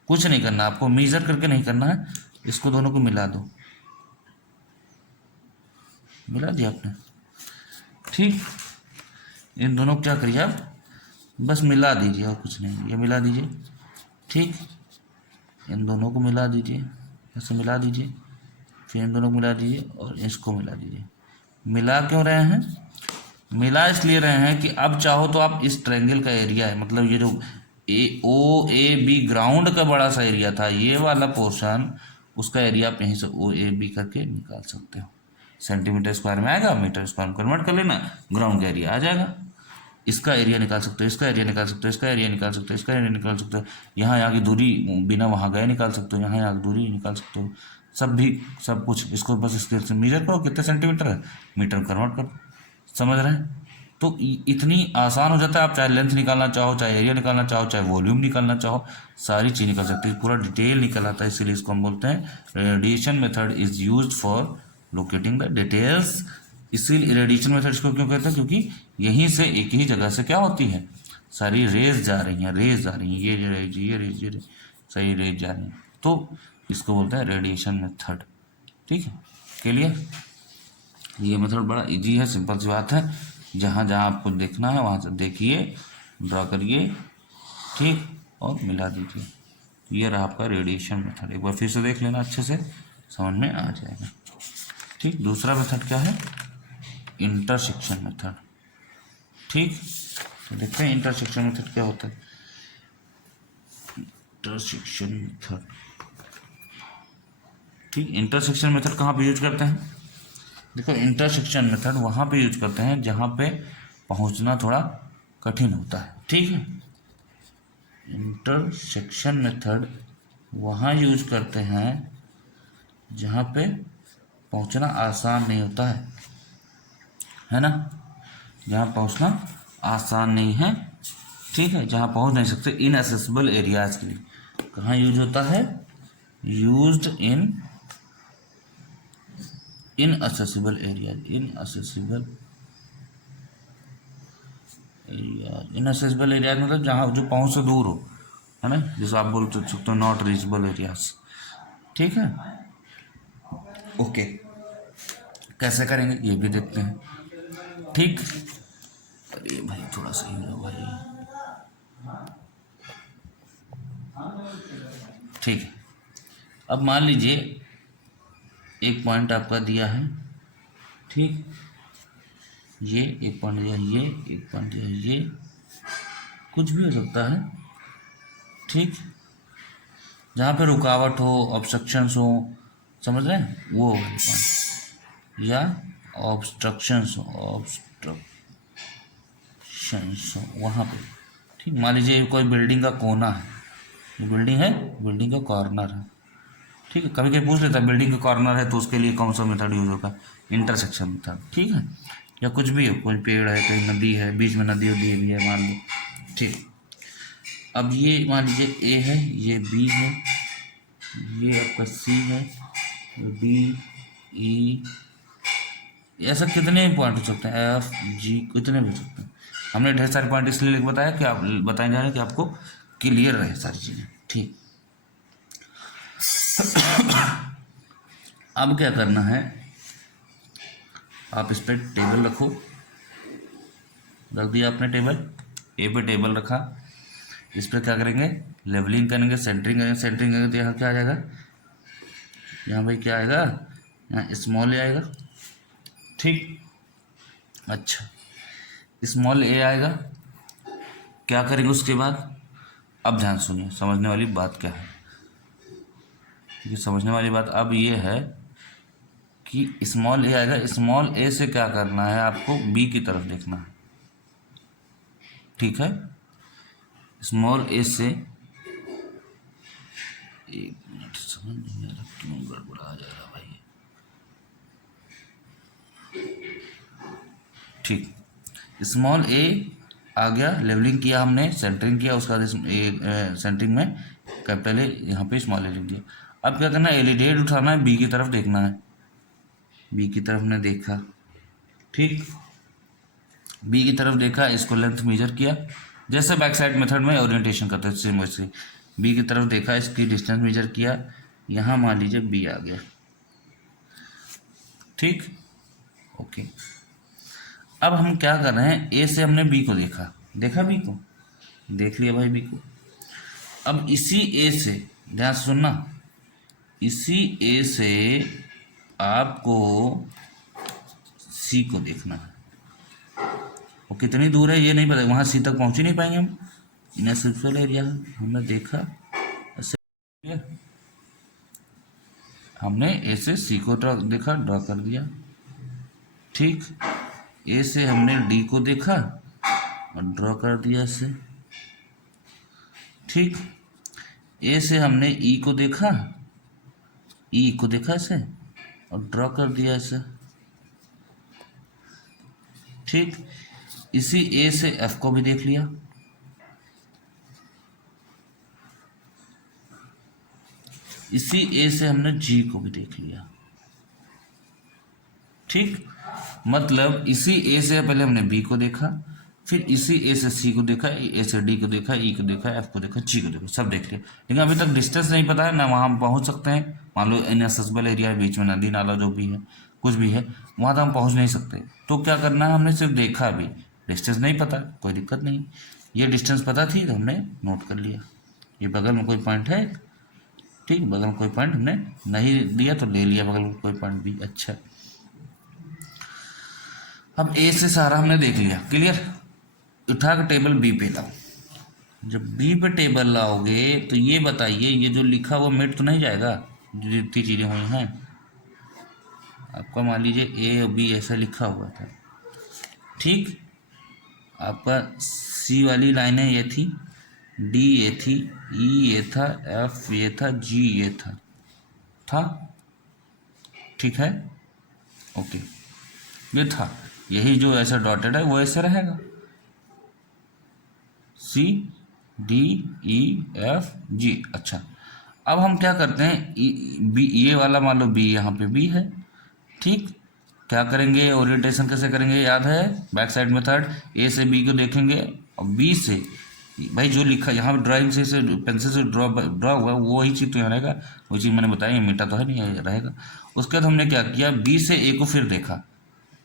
कुछ नहीं करना, आपको मेजर करके नहीं करना है, इसको दोनों को मिला दो, मिला दिया आपने, ठीक। इन दोनों को क्या करिए आप बस मिला दीजिए और कुछ नहीं, ये मिला दीजिए, ठीक। इन दोनों को मिला दीजिए, ऐसे मिला दीजिए, फिर इन दोनों को मिला दीजिए और इसको मिला दीजिए। मिला क्यों रहे हैं, मिला इसलिए रहे हैं कि अब चाहो तो आप इस ट्रायंगल का एरिया है, मतलब ये जो ओ ए बी ग्राउंड का बड़ा सा एरिया था, ये वाला पोर्शन, उसका एरिया आप यहीं से ओ ए बी करके निकाल सकते हो। सेंटीमीटर स्क्वायर में आएगा, मीटर स्क्वायर में कन्वर्ट कर लेना, ग्राउंड का एरिया आ जाएगा। इसका एरिया निकाल सकते हो, इसका एरिया निकाल सकते हो, इसका एरिया निकाल सकते हो, इसका एरिया निकाल सकते हो, यहाँ की दूरी बिना वहाँ गए निकाल सकते हो, यहाँ की दूरी निकाल सकते हो। सब कुछ इसको बस स्केल से मेजर करो, कितने सेंटीमीटर है, मीटर कन्वर्ट करो। समझ रहे हैं? तो इतनी आसान हो जाता है। आप चाहे लेंथ निकालना चाहो, चाहे एरिया निकालना चाहो, चाहे वॉल्यूम निकालना चाहो, सारी चीज़ निकल सकती है, पूरा डिटेल निकल आता है। इसीलिए इसको हम बोलते हैं radiation method is used for locating the details. इसीलिए रेडिएशन मेथड इसको क्यों कहते हैं, क्योंकि यहीं से एक ही जगह से क्या होती है, सारी रेज जा रही हैं, ये रेज, ये रेज, ये रेज, सही रेज जा रही हैं, तो इसको बोलते हैं रेडिएशन मेथड। ठीक है, क्लियर? ये मेथड बड़ा इजी है, सिंपल सी बात है। जहाँ जहाँ आपको देखना है वहाँ से देखिए, ड्रा करिए, ठीक, और मिला दीजिए। ये रहा आपका रेडिएशन मेथड। एक बार फिर से देख लेना, अच्छे से समझ में आ जाएगा। ठीक, दूसरा मेथड क्या है, इंटरसेक्शन मेथड। ठीक, तो देखते हैं इंटरसेक्शन मेथड क्या होता है। इंटरसेक्शन मेथड, ठीक, इंटरसेक्शन मेथड कहाँ पे यूज करते हैं? देखो, इंटरसेक्शन मेथड वहाँ पे यूज करते हैं जहाँ पे पहुँचना थोड़ा कठिन होता है। ठीक है, इंटरसेक्शन मेथड वहाँ यूज करते हैं जहाँ पे पहुँचना आसान नहीं होता है ना, जहाँ पहुँचना आसान नहीं है। ठीक है, जहाँ पहुँच नहीं सकते, इनएसेसिबल एरियाज के लिए कहाँ यूज होता है, यूज्ड इन इनएसेसिबल एरियाज। इनएसेसिबल एरियाज मतलब जहाँ जो पहुँच से दूर हो, है ना, जैसे आप बोल सकते हो नॉट रीचेबल एरियाज। ठीक है, ओके, कैसे करेंगे ये भी देखते हैं। ठीक, अरे भाई थोड़ा सही हो भाई। ठीक है, अब मान लीजिए एक पॉइंट आपका दिया है, ठीक, ये एक पॉइंट दिया, ये एक पॉइंट दिया, ये कुछ भी हो सकता है। ठीक, जहाँ पे रुकावट हो, ऑब्स्ट्रक्शंस हो, समझ रहे हैं, वो वाले पॉइंट, या ऑब्स्ट्रक्शंस हो, वहाँ पे। ठीक, मान लीजिए कोई बिल्डिंग का कोना है, ये बिल्डिंग है, बिल्डिंग का कॉर्नर है। ठीक है, कभी कभी पूछ लेता है बिल्डिंग का कॉर्नर है तो उसके लिए कौन सा मेथड यूज होगा, इंटरसेक्शन मेथड। ठीक है, या कुछ भी हो, कोई पेड़ है, कोई नदी है, बीच में नदी होती भी है मान लो। ठीक, अब ये मान लीजिए ए है, ये बी है, ये आपका सी है, डी ई, ऐसा कितने पॉइंट हो सकते हैं, एफ जी, कितने भी हो सकते हैं। हमने ढेर सारे पॉइंट इसलिए लिख बताया कि आप बताए जा रहे हैं कि आपको क्लियर रहे सारी चीज़ें। ठीक, अब क्या करना है, आप इस पर टेबल रख दिया आपने टेबल, ए पे टेबल रखा, इस पर क्या करेंगे, लेवलिंग करेंगे, सेंटरिंग करेंगे। सेंटरिंग करेंगे तो यहाँ क्या आ जाएगा, यहाँ भाई क्या आएगा, यहाँ स्मॉल ए आएगा। ठीक, अच्छा, स्मॉल ए आएगा, क्या करेंगे उसके बाद, अब ध्यान सुनिए, समझने वाली बात क्या है, ये समझने वाली बात अब ये है कि स्मॉल ए आएगा, स्मॉल ए से क्या करना है, आपको बी की तरफ देखना है। ठीक है, स्मॉल ए से, एक मिनट, समझ नहीं आ रहा क्यों गड़बड़ा जा रहा भाई। ठीक, स्मॉल ए आ गया, लेवलिंग किया हमने, सेंटरिंग किया, उसका सेंटरिंग में कैपिटल ए, यहाँ पे स्मॉल ए लिख दिया। अब क्या करना है, एलिडेट उठाना है, बी की तरफ देखना है, बी की तरफ ने देखा। ठीक, बी की तरफ देखा, इसको लेंथ मेजर किया, जैसे बैक साइड मेथड में ओरिएंटेशन करते हैं सेम वैसे। बी की तरफ देखा, इसकी डिस्टेंस मेजर किया, यहाँ मान लीजिए बी आ गया। ठीक, ओके, अब हम क्या कर रहे हैं, ए से हमने बी को देखा, बी को देख लिया भाई, बी को। अब इसी ए से, ध्यान से सुनना, इसी ए से आपको सी को देखना है, वो कितनी दूर है ये नहीं पता, वहाँ सी तक पहुँच ही नहीं पाएंगे हम, इनएसेसिबल एरिया हमने देखा, ऐसे हमने ए से सी को देखा, ड्रा कर दिया। ठीक, ए से हमने डी को देखा और ड्रॉ कर दिया इसे। ठीक, ए से हमने ई को देखा ई को देखा इसे और ड्रॉ कर दिया इसे, ठीक। इसी ए से एफ को भी देख लिया, इसी ए से हमने जी को भी देख लिया, ठीक। मतलब इसी ए से पहले हमने बी को देखा, फिर इसी ए से सी को देखा, ए से डी को देखा, ई को देखा, एफ को देखा, जी को देखा, सब देख लिया। लेकिन अभी तक डिस्टेंस नहीं पता है ना, वहाँ हम पहुँच सकते हैं। मान लो इनएसेसिबल एरिया है, बीच में नदी नाला जो भी है कुछ भी है, वहाँ तक हम पहुँच नहीं सकते। तो क्या करना है, हमने सिर्फ देखा, अभी डिस्टेंस नहीं पता, कोई दिक्कत नहीं। ये डिस्टेंस पता थी तो हमने नोट कर लिया। ये बगल में कोई पॉइंट है, ठीक, बगल में कोई पॉइंट हमने नहीं दिया तो ले लिया बगल में कोई पॉइंट भी। अच्छा, अब ए से सारा हमने देख लिया, क्लियर। उठा कर टेबल बी पे लाओ। जब बी पे टेबल लाओगे तो ये बताइए, ये जो लिखा हुआ मिट तो नहीं जाएगा, जो जितनी चीज़ें हुई हैं। आपका मान लीजिए ए और बी ऐसा लिखा हुआ था, ठीक। आपका सी वाली लाइनें ये थी, डी ये थी, ई ये था, एफ ये था, जी ये था, ठीक है, ओके। ये था, यही जो ऐसा डॉटेड है वो ऐसे रहेगा, सी डी ई एफ जी। अच्छा, अब हम क्या करते हैं, बी, ये वाला मान लो बी, यहाँ पे बी है, ठीक। क्या करेंगे, ओरिएंटेशन कैसे करेंगे, याद है, बैक साइड मेथड। ए से बी को देखेंगे और बी से, भाई जो लिखा यहाँ पे ड्राइंग से पेंसिल से ड्रॉ हुआ वो वही चीज़ तो यहाँ रहेगा, वही चीज़ मैंने बताई, मीठा तो है नहीं रहेगा। उसके बाद हमने क्या किया, बी से ए को फिर देखा,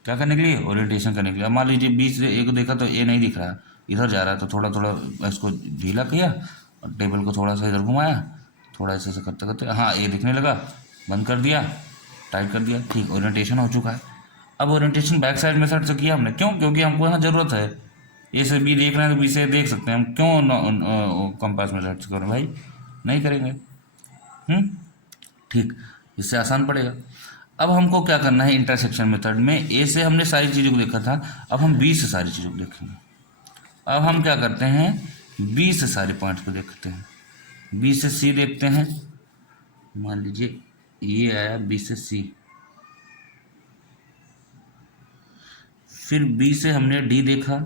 क्या करने के लिए, ओरिएंटेशन करने के लिए। अब मान लीजिए बी से ए को देखा तो ए नहीं दिख रहा, इधर जा रहा है, तो थोड़ा थोड़ा इसको ढीला किया और टेबल को थोड़ा सा इधर घुमाया, थोड़ा ऐसे करते करते, हाँ ए दिखने लगा, बंद कर दिया, टाइट कर दिया, ठीक, ओरिएंटेशन हो चुका है। अब ओरिएंटेशन बैक साइड मेथड से किया हमने, क्यों, क्योंकि हमको यहाँ ज़रूरत है, ए से बी देख रहे हैं तो बी से देख सकते हैं हम, क्यों कंपास मेथड से करें भाई, नहीं करेंगे। ठीक, इससे आसान पड़ेगा। अब हमको क्या करना है, इंटरसेक्शन मेथड में ए से हमने सारी चीज़ों को देखा था, अब हम बी से सारी चीज़ों को देखेंगे। अब हम क्या करते हैं, बी से सारे पॉइंट्स को देखते हैं, बी से सी देखते हैं। मान लीजिए ये आया बी से सी, फिर बी से हमने डी देखा,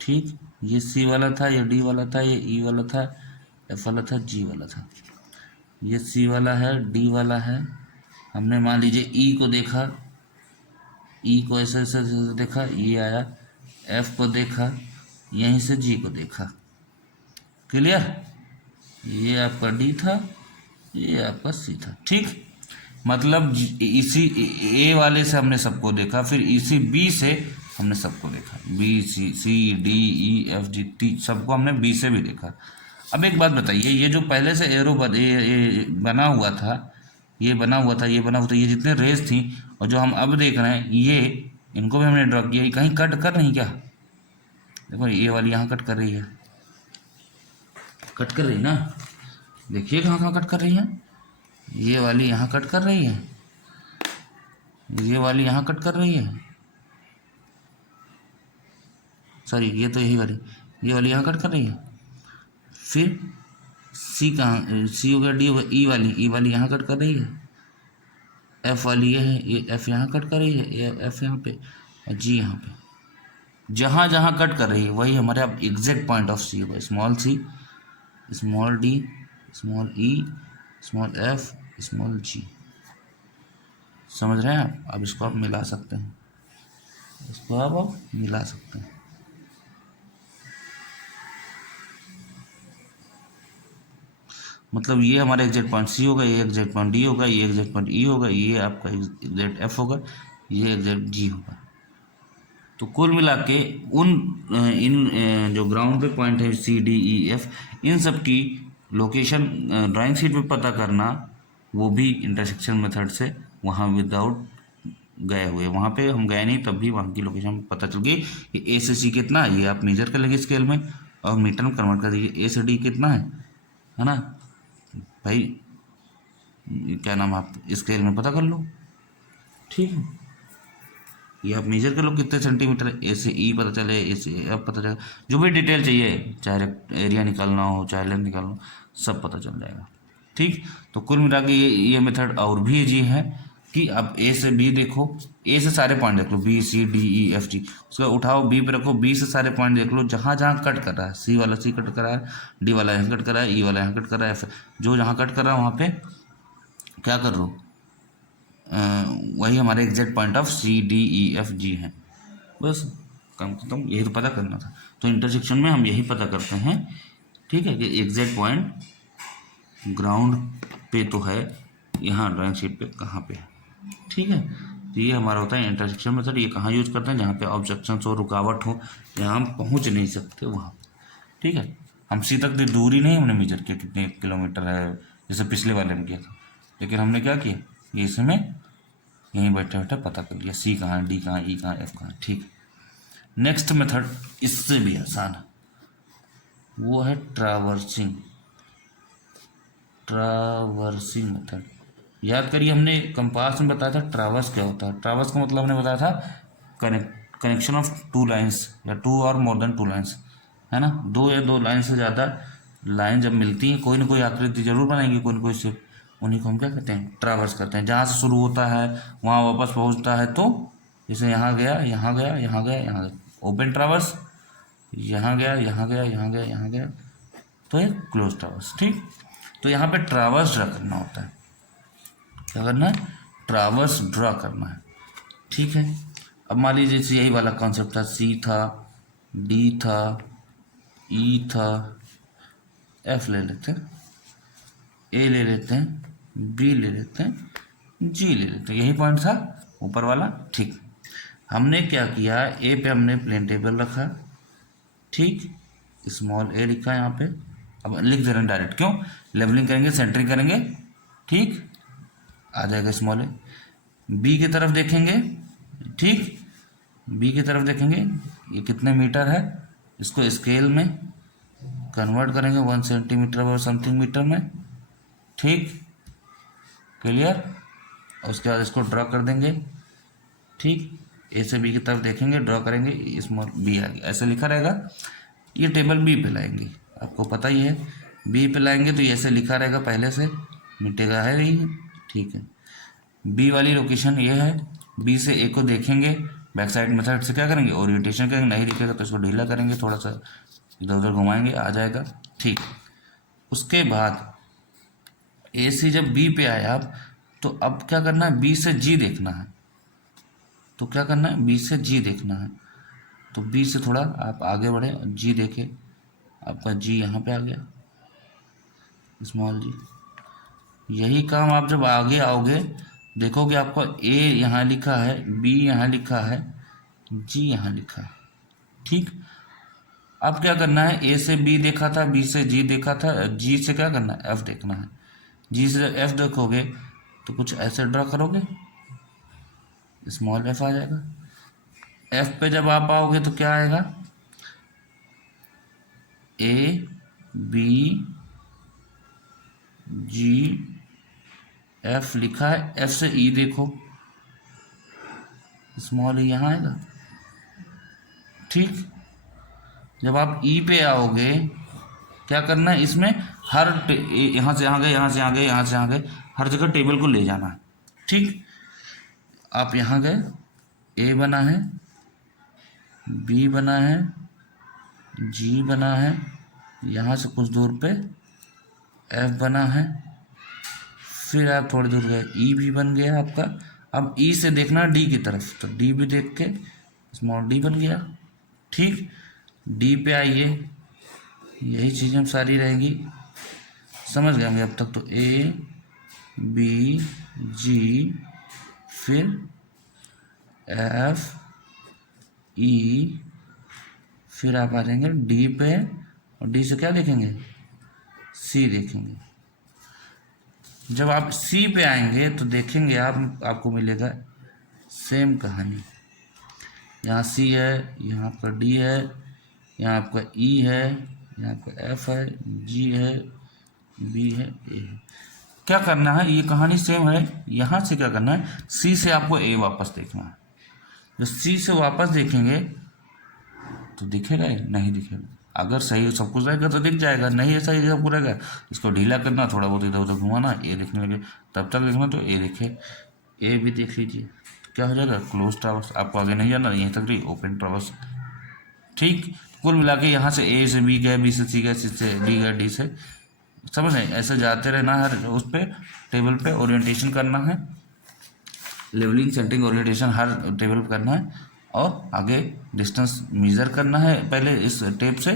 ठीक, ये सी वाला था, ये डी वाला था, ये ई वाला था, एफ वाला था, जी वाला था। ये सी वाला है, डी वाला है, हमने मान लीजिए ई को देखा, ई को ऐसे ऐसे ऐसे देखा, ये आया, एफ को देखा, यहीं से जी को देखा, क्लियर। ये आपका डी था, ये आपका सी था, ठीक। मतलब इसी ए वाले से हमने सबको देखा, फिर इसी बी से हमने सबको देखा, B C, C D E F G T, सबको हमने बी से भी देखा। अब एक बात बताइए, ये जो पहले से एरो बना हुआ था, ये बना हुआ था, ये बना हुआ था, ये जितने रेज थी और जो हम अब देख रहे हैं, ये इनको भी हमने ड्रॉ किया, कहीं कट कर नहीं क्या, देखो ये वाली यहाँ कट कर रही है, कट कर रही ना, देखिए कहाँ कहाँ कट कर रही है, ये वाली यहाँ कट कर रही है, ये वाली यहाँ कट कर रही है, सॉरी ये तो यही वाली, ये वाली यहाँ कट कर रही है। फिर सी कहाँ, सी हो गया, डी हो गया, ई वाली यहाँ कट कर रही है, एफ वाली ये है, ये एफ यहाँ कट कर रही है, ये एफ यहाँ पे और जी यहाँ पे। जहाँ जहाँ कट कर रही है वही हमारे अब एग्जैक्ट पॉइंट ऑफ सी होगा, small C, small D, small ई, स्मॉल एफ, स्मॉल जी। समझ रहे हैं आप, अब इसको आप मिला सकते हैं, इसको आप मिला सकते हैं। मतलब ये हमारा एग्जैक्ट पॉइंट सी होगा, ये एग्जैक्ट पॉइंट डी होगा, ये एग्जैक्ट पॉइंट ई होगा, ये आपका एग्जैक्ट एफ होगा, ये एग्जैक्ट जी होगा। तो कुल मिला के उन इन जो ग्राउंड पे पॉइंट है सी डी ई एफ, इन सब की लोकेशन ड्राइंग शीट में पता करना, वो भी इंटरसेक्शन मेथड से, वहाँ विदाउट गए हुए, वहाँ पे हम गए नहीं तब भी वहाँ की लोकेशन पता चल गई कि ए से सी कितना है, ये आप मेजर कर लेंगे स्केल में और मीटर में कन्वर्ट कर दीजिए, ए से डी कितना है ना भाई, क्या नाम, आप स्केल में पता कर लो, ठीक है। ये आप मेजर कर लो कितने सेंटीमीटर है, ए से ई पता चले, ए से एफ पता चले, जो भी डिटेल चाहिए, चाहे एरिया निकालना हो चाहे लेंथ निकालना हो, सब पता चल जाएगा। ठीक, तो कुल मिला के ये मेथड और भी इजी है कि अब ए से बी देखो, ए से सारे पॉइंट देख लो, B C D E F G, उसका उठाओ बी पे रखो, बी से सारे पॉइंट देख लो, जहाँ जहाँ कट कर रहा है, सी वाला सी कट कर रहा है, डी वाला यहाँ कट कर रहा है, ई वाला यहाँ कट कर रहा है, एफ जो जहाँ कट कर रहा है वहाँ पे क्या कर लो, वही हमारे exact point of C D E F G है। बस कम से कम यही तो पता करना था। तो इंटरसेक्शन में हम यही पता करते हैं, ठीक है, कि एग्जैक्ट पॉइंट ग्राउंड पे तो है, यहाँ ड्राइंग शीट पे कहाँ पे है। ठीक है, तो ये हमारा होता है इंटरसेक्शन मेथड। ये कहाँ यूज करते हैं, जहाँ पे ऑब्जेक्शन हो, रुकावट हो, यहाँ हम पहुँच नहीं सकते वहाँ। ठीक है, हम सी तक की दूरी नहीं हमने मेजर किया कितने किलोमीटर है, जैसे पिछले वाले में किया था, लेकिन हमने क्या किया, ये इसमें यहीं बैठे बैठे पता कर लिया, सी कहाँ है, डी कहाँ है, ई कहाँ है, एफ कहाँ है। ठीक, नेक्स्ट मेथड इससे भी आसान है, वो है ट्रावर्सिंग मेथड। याद करिए हमने कंपास में बताया था ट्रावर्स क्या होता है। ट्रावर्स का मतलब हमने बताया था कनेक्शन ऑफ टू लाइंस या टू और मोर देन टू लाइंस, है ना, दो या दो लाइन से ज़्यादा लाइन जब मिलती हैं, कोई ना कोई आकृति जरूर बनाएंगे, कोई ना कोई शेप, उन्हीं को हम क्या कहते हैं, ट्रावर्स करते हैं। जहाँ से शुरू होता है वहाँ वापस पहुँचता है, तो जैसे यहाँ गया, यहाँ गया, यहाँ गया, यहाँ गया, ओपन ट्रावर्स, यहाँ गया, यहाँ गया, यहाँ गया, यहाँ गया, तो ये क्लोज ट्रावर्स। ठीक, तो यहाँ पे ट्रावर्स ड्रा करना होता है, क्या करना है, ट्रावर्स ड्रा करना है। ठीक है, अब मान लीजिए जैसे यही वाला कॉन्सेप्ट था, सी था, डी था, ई था, एफ ले लेते हैं, ए ले लेते हैं, बी ले लेते हैं, जी ले लेते हैं, यही पॉइंट था ऊपर वाला। ठीक, हमने क्या किया, ए पे हमने प्लेन टेबल रखा, ठीक, स्मॉल ए लिखा यहाँ पे, अब लिख दे रहे हैं डायरेक्ट, क्यों, लेवलिंग करेंगे, सेंटरिंग करेंगे, ठीक, आ जाएगा स्मॉल ए। बी की तरफ देखेंगे, ठीक, बी की तरफ देखेंगे, ये कितने मीटर है, इसको स्केल में कन्वर्ट करेंगे 1 सेंटीमीटर और समथिंग मीटर में। ठीक, क्लियर, और उसके बाद इसको ड्रॉ कर देंगे। ठीक, ए से बी की तरफ देखेंगे, ड्रॉ करेंगे, स्मॉल बी आ गया, ऐसे लिखा रहेगा। ये टेबल बी पे लाएंगे, आपको पता ही है, बी पे लाएंगे तो ये ऐसे लिखा रहेगा, पहले से मिटेगा है नहीं। ठीक है, बी वाली लोकेशन ये है, बी से ए को देखेंगे, बैक साइड मेथड से क्या करेंगे, ओरिएंटेशन करेंगे, नहीं दिखेगा तो इसको ढीला करेंगे, थोड़ा सा इधर उधर घुमाएंगे, आ जाएगा। ठीक, उसके बाद ए से जब बी पे आया आप, तो अब क्या करना है, बी से जी देखना है, तो क्या करना है, बी से जी देखना है, तो बी से थोड़ा आप आगे बढ़े, जी देखे, आपका जी यहाँ पे आ गया, स्मॉल जी। यही काम आप जब आगे आओगे देखोगे, आपका ए यहाँ लिखा है, बी यहाँ लिखा है, जी यहाँ लिखा है। ठीक, अब क्या करना है, ए से बी देखा था, बी से जी देखा था, जी से क्या करना है, एफ देखना है। जी से एफ देखोगे तो कुछ ऐसे ड्रा करोगे, स्मॉल एफ आ जाएगा। एफ पे जब आप आओगे तो क्या आएगा, ए बी जी एफ लिखा है, एफ से ई देखो, स्मॉल ई यहाँ आएगा। ठीक, जब आप ई पे आओगे क्या करना है, इसमें हर यहाँ से यहाँ गए, यहाँ से यहाँ गए, यहाँ से यहाँ गए, हर जगह टेबल को ले जाना है। ठीक, आप यहाँ गए, ए बना है, बी बना है, जी बना है, यहाँ से कुछ दूर पे एफ बना है, फिर आप थोड़ी दूर गए, ई भी बन गया आपका। अब ई से देखना डी की तरफ, तो डी भी देख के स्मॉल डी बन गया। ठीक, डी पे आइए, यही चीज़ें हम सारी रहेंगी, समझ गए होंगे अब तक। तो ए बी जी, फिर एफ ई, फिर आप आ जाएंगे डी पे, और डी से क्या देखेंगे, सी देखेंगे। जब आप सी पे आएंगे तो देखेंगे आपको मिलेगा सेम कहानी, यहाँ सी है, यहाँ आपका डी है, यहाँ आपका ई है, यहाँ आपका एफ है, जी है, बी है, ए है। क्या करना है, ये कहानी सेम है, यहाँ से क्या करना है, सी से आपको ए वापस देखना है। जब सी से वापस देखेंगे तो दिखेगा ही नहीं, दिखेगा। अगर सही सब कुछ रहेगा तो दिख जाएगा, नहीं है सही सब कुछ रहेगा, इसको ढीला करना, थोड़ा बहुत इधर उधर घुमाना, ए दिखने लगे। तब तक देखना तो ए दिखे, ए भी देख लीजिए, तो क्या हो जाएगा, क्लोज ट्रावर्स। आपको आगे नहीं जाना, यहीं तक रही ओपन ट्रावर्स। ठीक, कुल मिला के यहाँ से ए से बी गए, बी से सी गए, सी से डी गए, डी से, समझ रहे, ऐसे जाते रहना हर उस पर टेबल पे, ओरिएंटेशन करना है, लेवलिंग सेंटरिंग ओरिएंटेशन हर टेबल पे करना है, और आगे डिस्टेंस मेजर करना है पहले इस टेप से,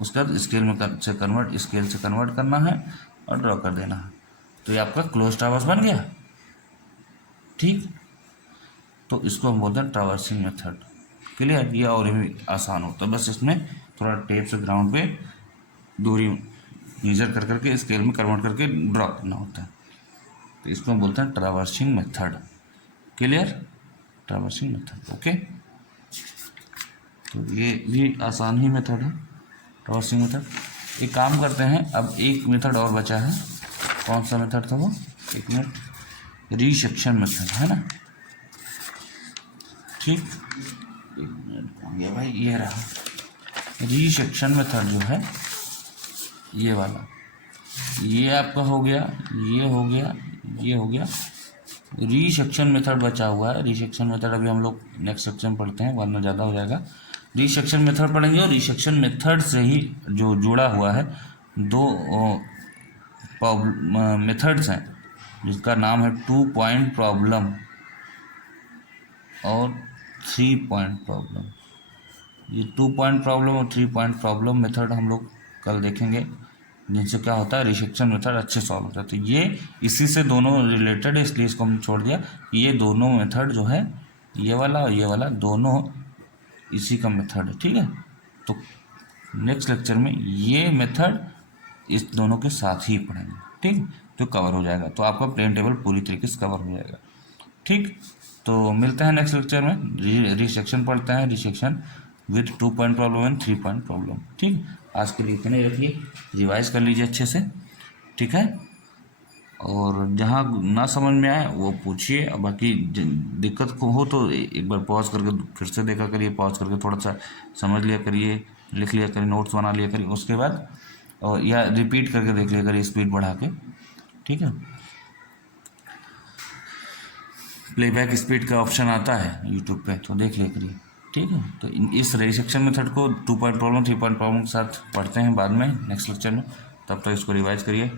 उसके बाद स्केल में स्केल से कन्वर्ट करना है और ड्रॉ कर देना है। तो ये आपका क्लोज ट्रावर्स बन गया। ठीक, तो इसको हम बोलते हैं ट्रावर्सिंग मेथड। क्लियर, ये और भी आसान होता है, बस इसमें थोड़ा टेप से ग्राउंड पे दूरी मेजर कर करके स्केल में कन्वर्ट करके ड्रॉ करना होता है। तो इसको हम बोलते हैं traversing method. Clear, traversing method. Okay, तो ये भी आसान ही मेथड है, ट्रावर्सिंग मेथड। एक काम करते हैं, अब एक मेथड और बचा है। कौन सा मेथड था वो, एक मिनट, रिसेक्शन मेथड है ना। ठीक, एक मिनट कहाँ गया भाई, ये रहा रिसेक्शन मेथड जो है, ये वाला, ये आपका हो गया, ये हो गया, ये हो गया। रिसेक्शन मेथड बचा हुआ है। रिसेक्शन मेथड अभी हम लोग नेक्स्ट सेक्शन में पढ़ते हैं, वरना ज़्यादा हो जाएगा। रिसेक्शन मेथड पढ़ेंगे, और रिसेक्शन मेथड से ही जो जुड़ा हुआ है दो मेथड्स हैं, जिसका नाम है 2 पॉइंट प्रॉब्लम और 3 पॉइंट प्रॉब्लम। ये 2 पॉइंट प्रॉब्लम और 3 पॉइंट प्रॉब्लम मेथड हम लोग कल देखेंगे, जिनसे क्या होता है रिसेक्शन मेथड अच्छे सॉल्व होता है। तो ये इसी से दोनों रिलेटेड है, इसलिए इसको हम छोड़ दिया। ये दोनों मेथड जो है, ये वाला और ये वाला, दोनों इसी का मेथड है। ठीक है, तो नेक्स्ट लेक्चर में ये मेथड इस दोनों के साथ ही पढ़ेंगे। ठीक, तो कवर हो जाएगा, तो आपका प्लेन टेबल पूरी तरीके से कवर हो जाएगा। ठीक, तो मिलते हैं नेक्स्ट लेक्चर में। रिसेक्शन पढ़ते हैं, resection with 2 point problem and 3 point problem. ठीक, आज के लिए इतने ही रखिए, रिवाइज कर लीजिए अच्छे से। ठीक है, और जहाँ ना समझ में आए वो पूछिए, और बाकी दिक्कत को हो तो एक बार पॉज करके फिर से देखा करिए, पॉज करके थोड़ा सा समझ लिया करिए, लिख लिया करिए, नोट्स बना लिया करिए, उसके बाद और या रिपीट करके देख लिया करिए स्पीड बढ़ा के। ठीक है, प्लेबैक स्पीड का ऑप्शन आता है यूट्यूब पे, तो देख लिया करिए। ठीक है, तो इस रिसेक्शन मेथड को 2 पॉइंट प्रॉब्लम 3 पॉइंट प्रॉब्लम के साथ पढ़ते हैं बाद में नेक्स्ट लेक्चर में। तब तक इसको रिवाइज करिए।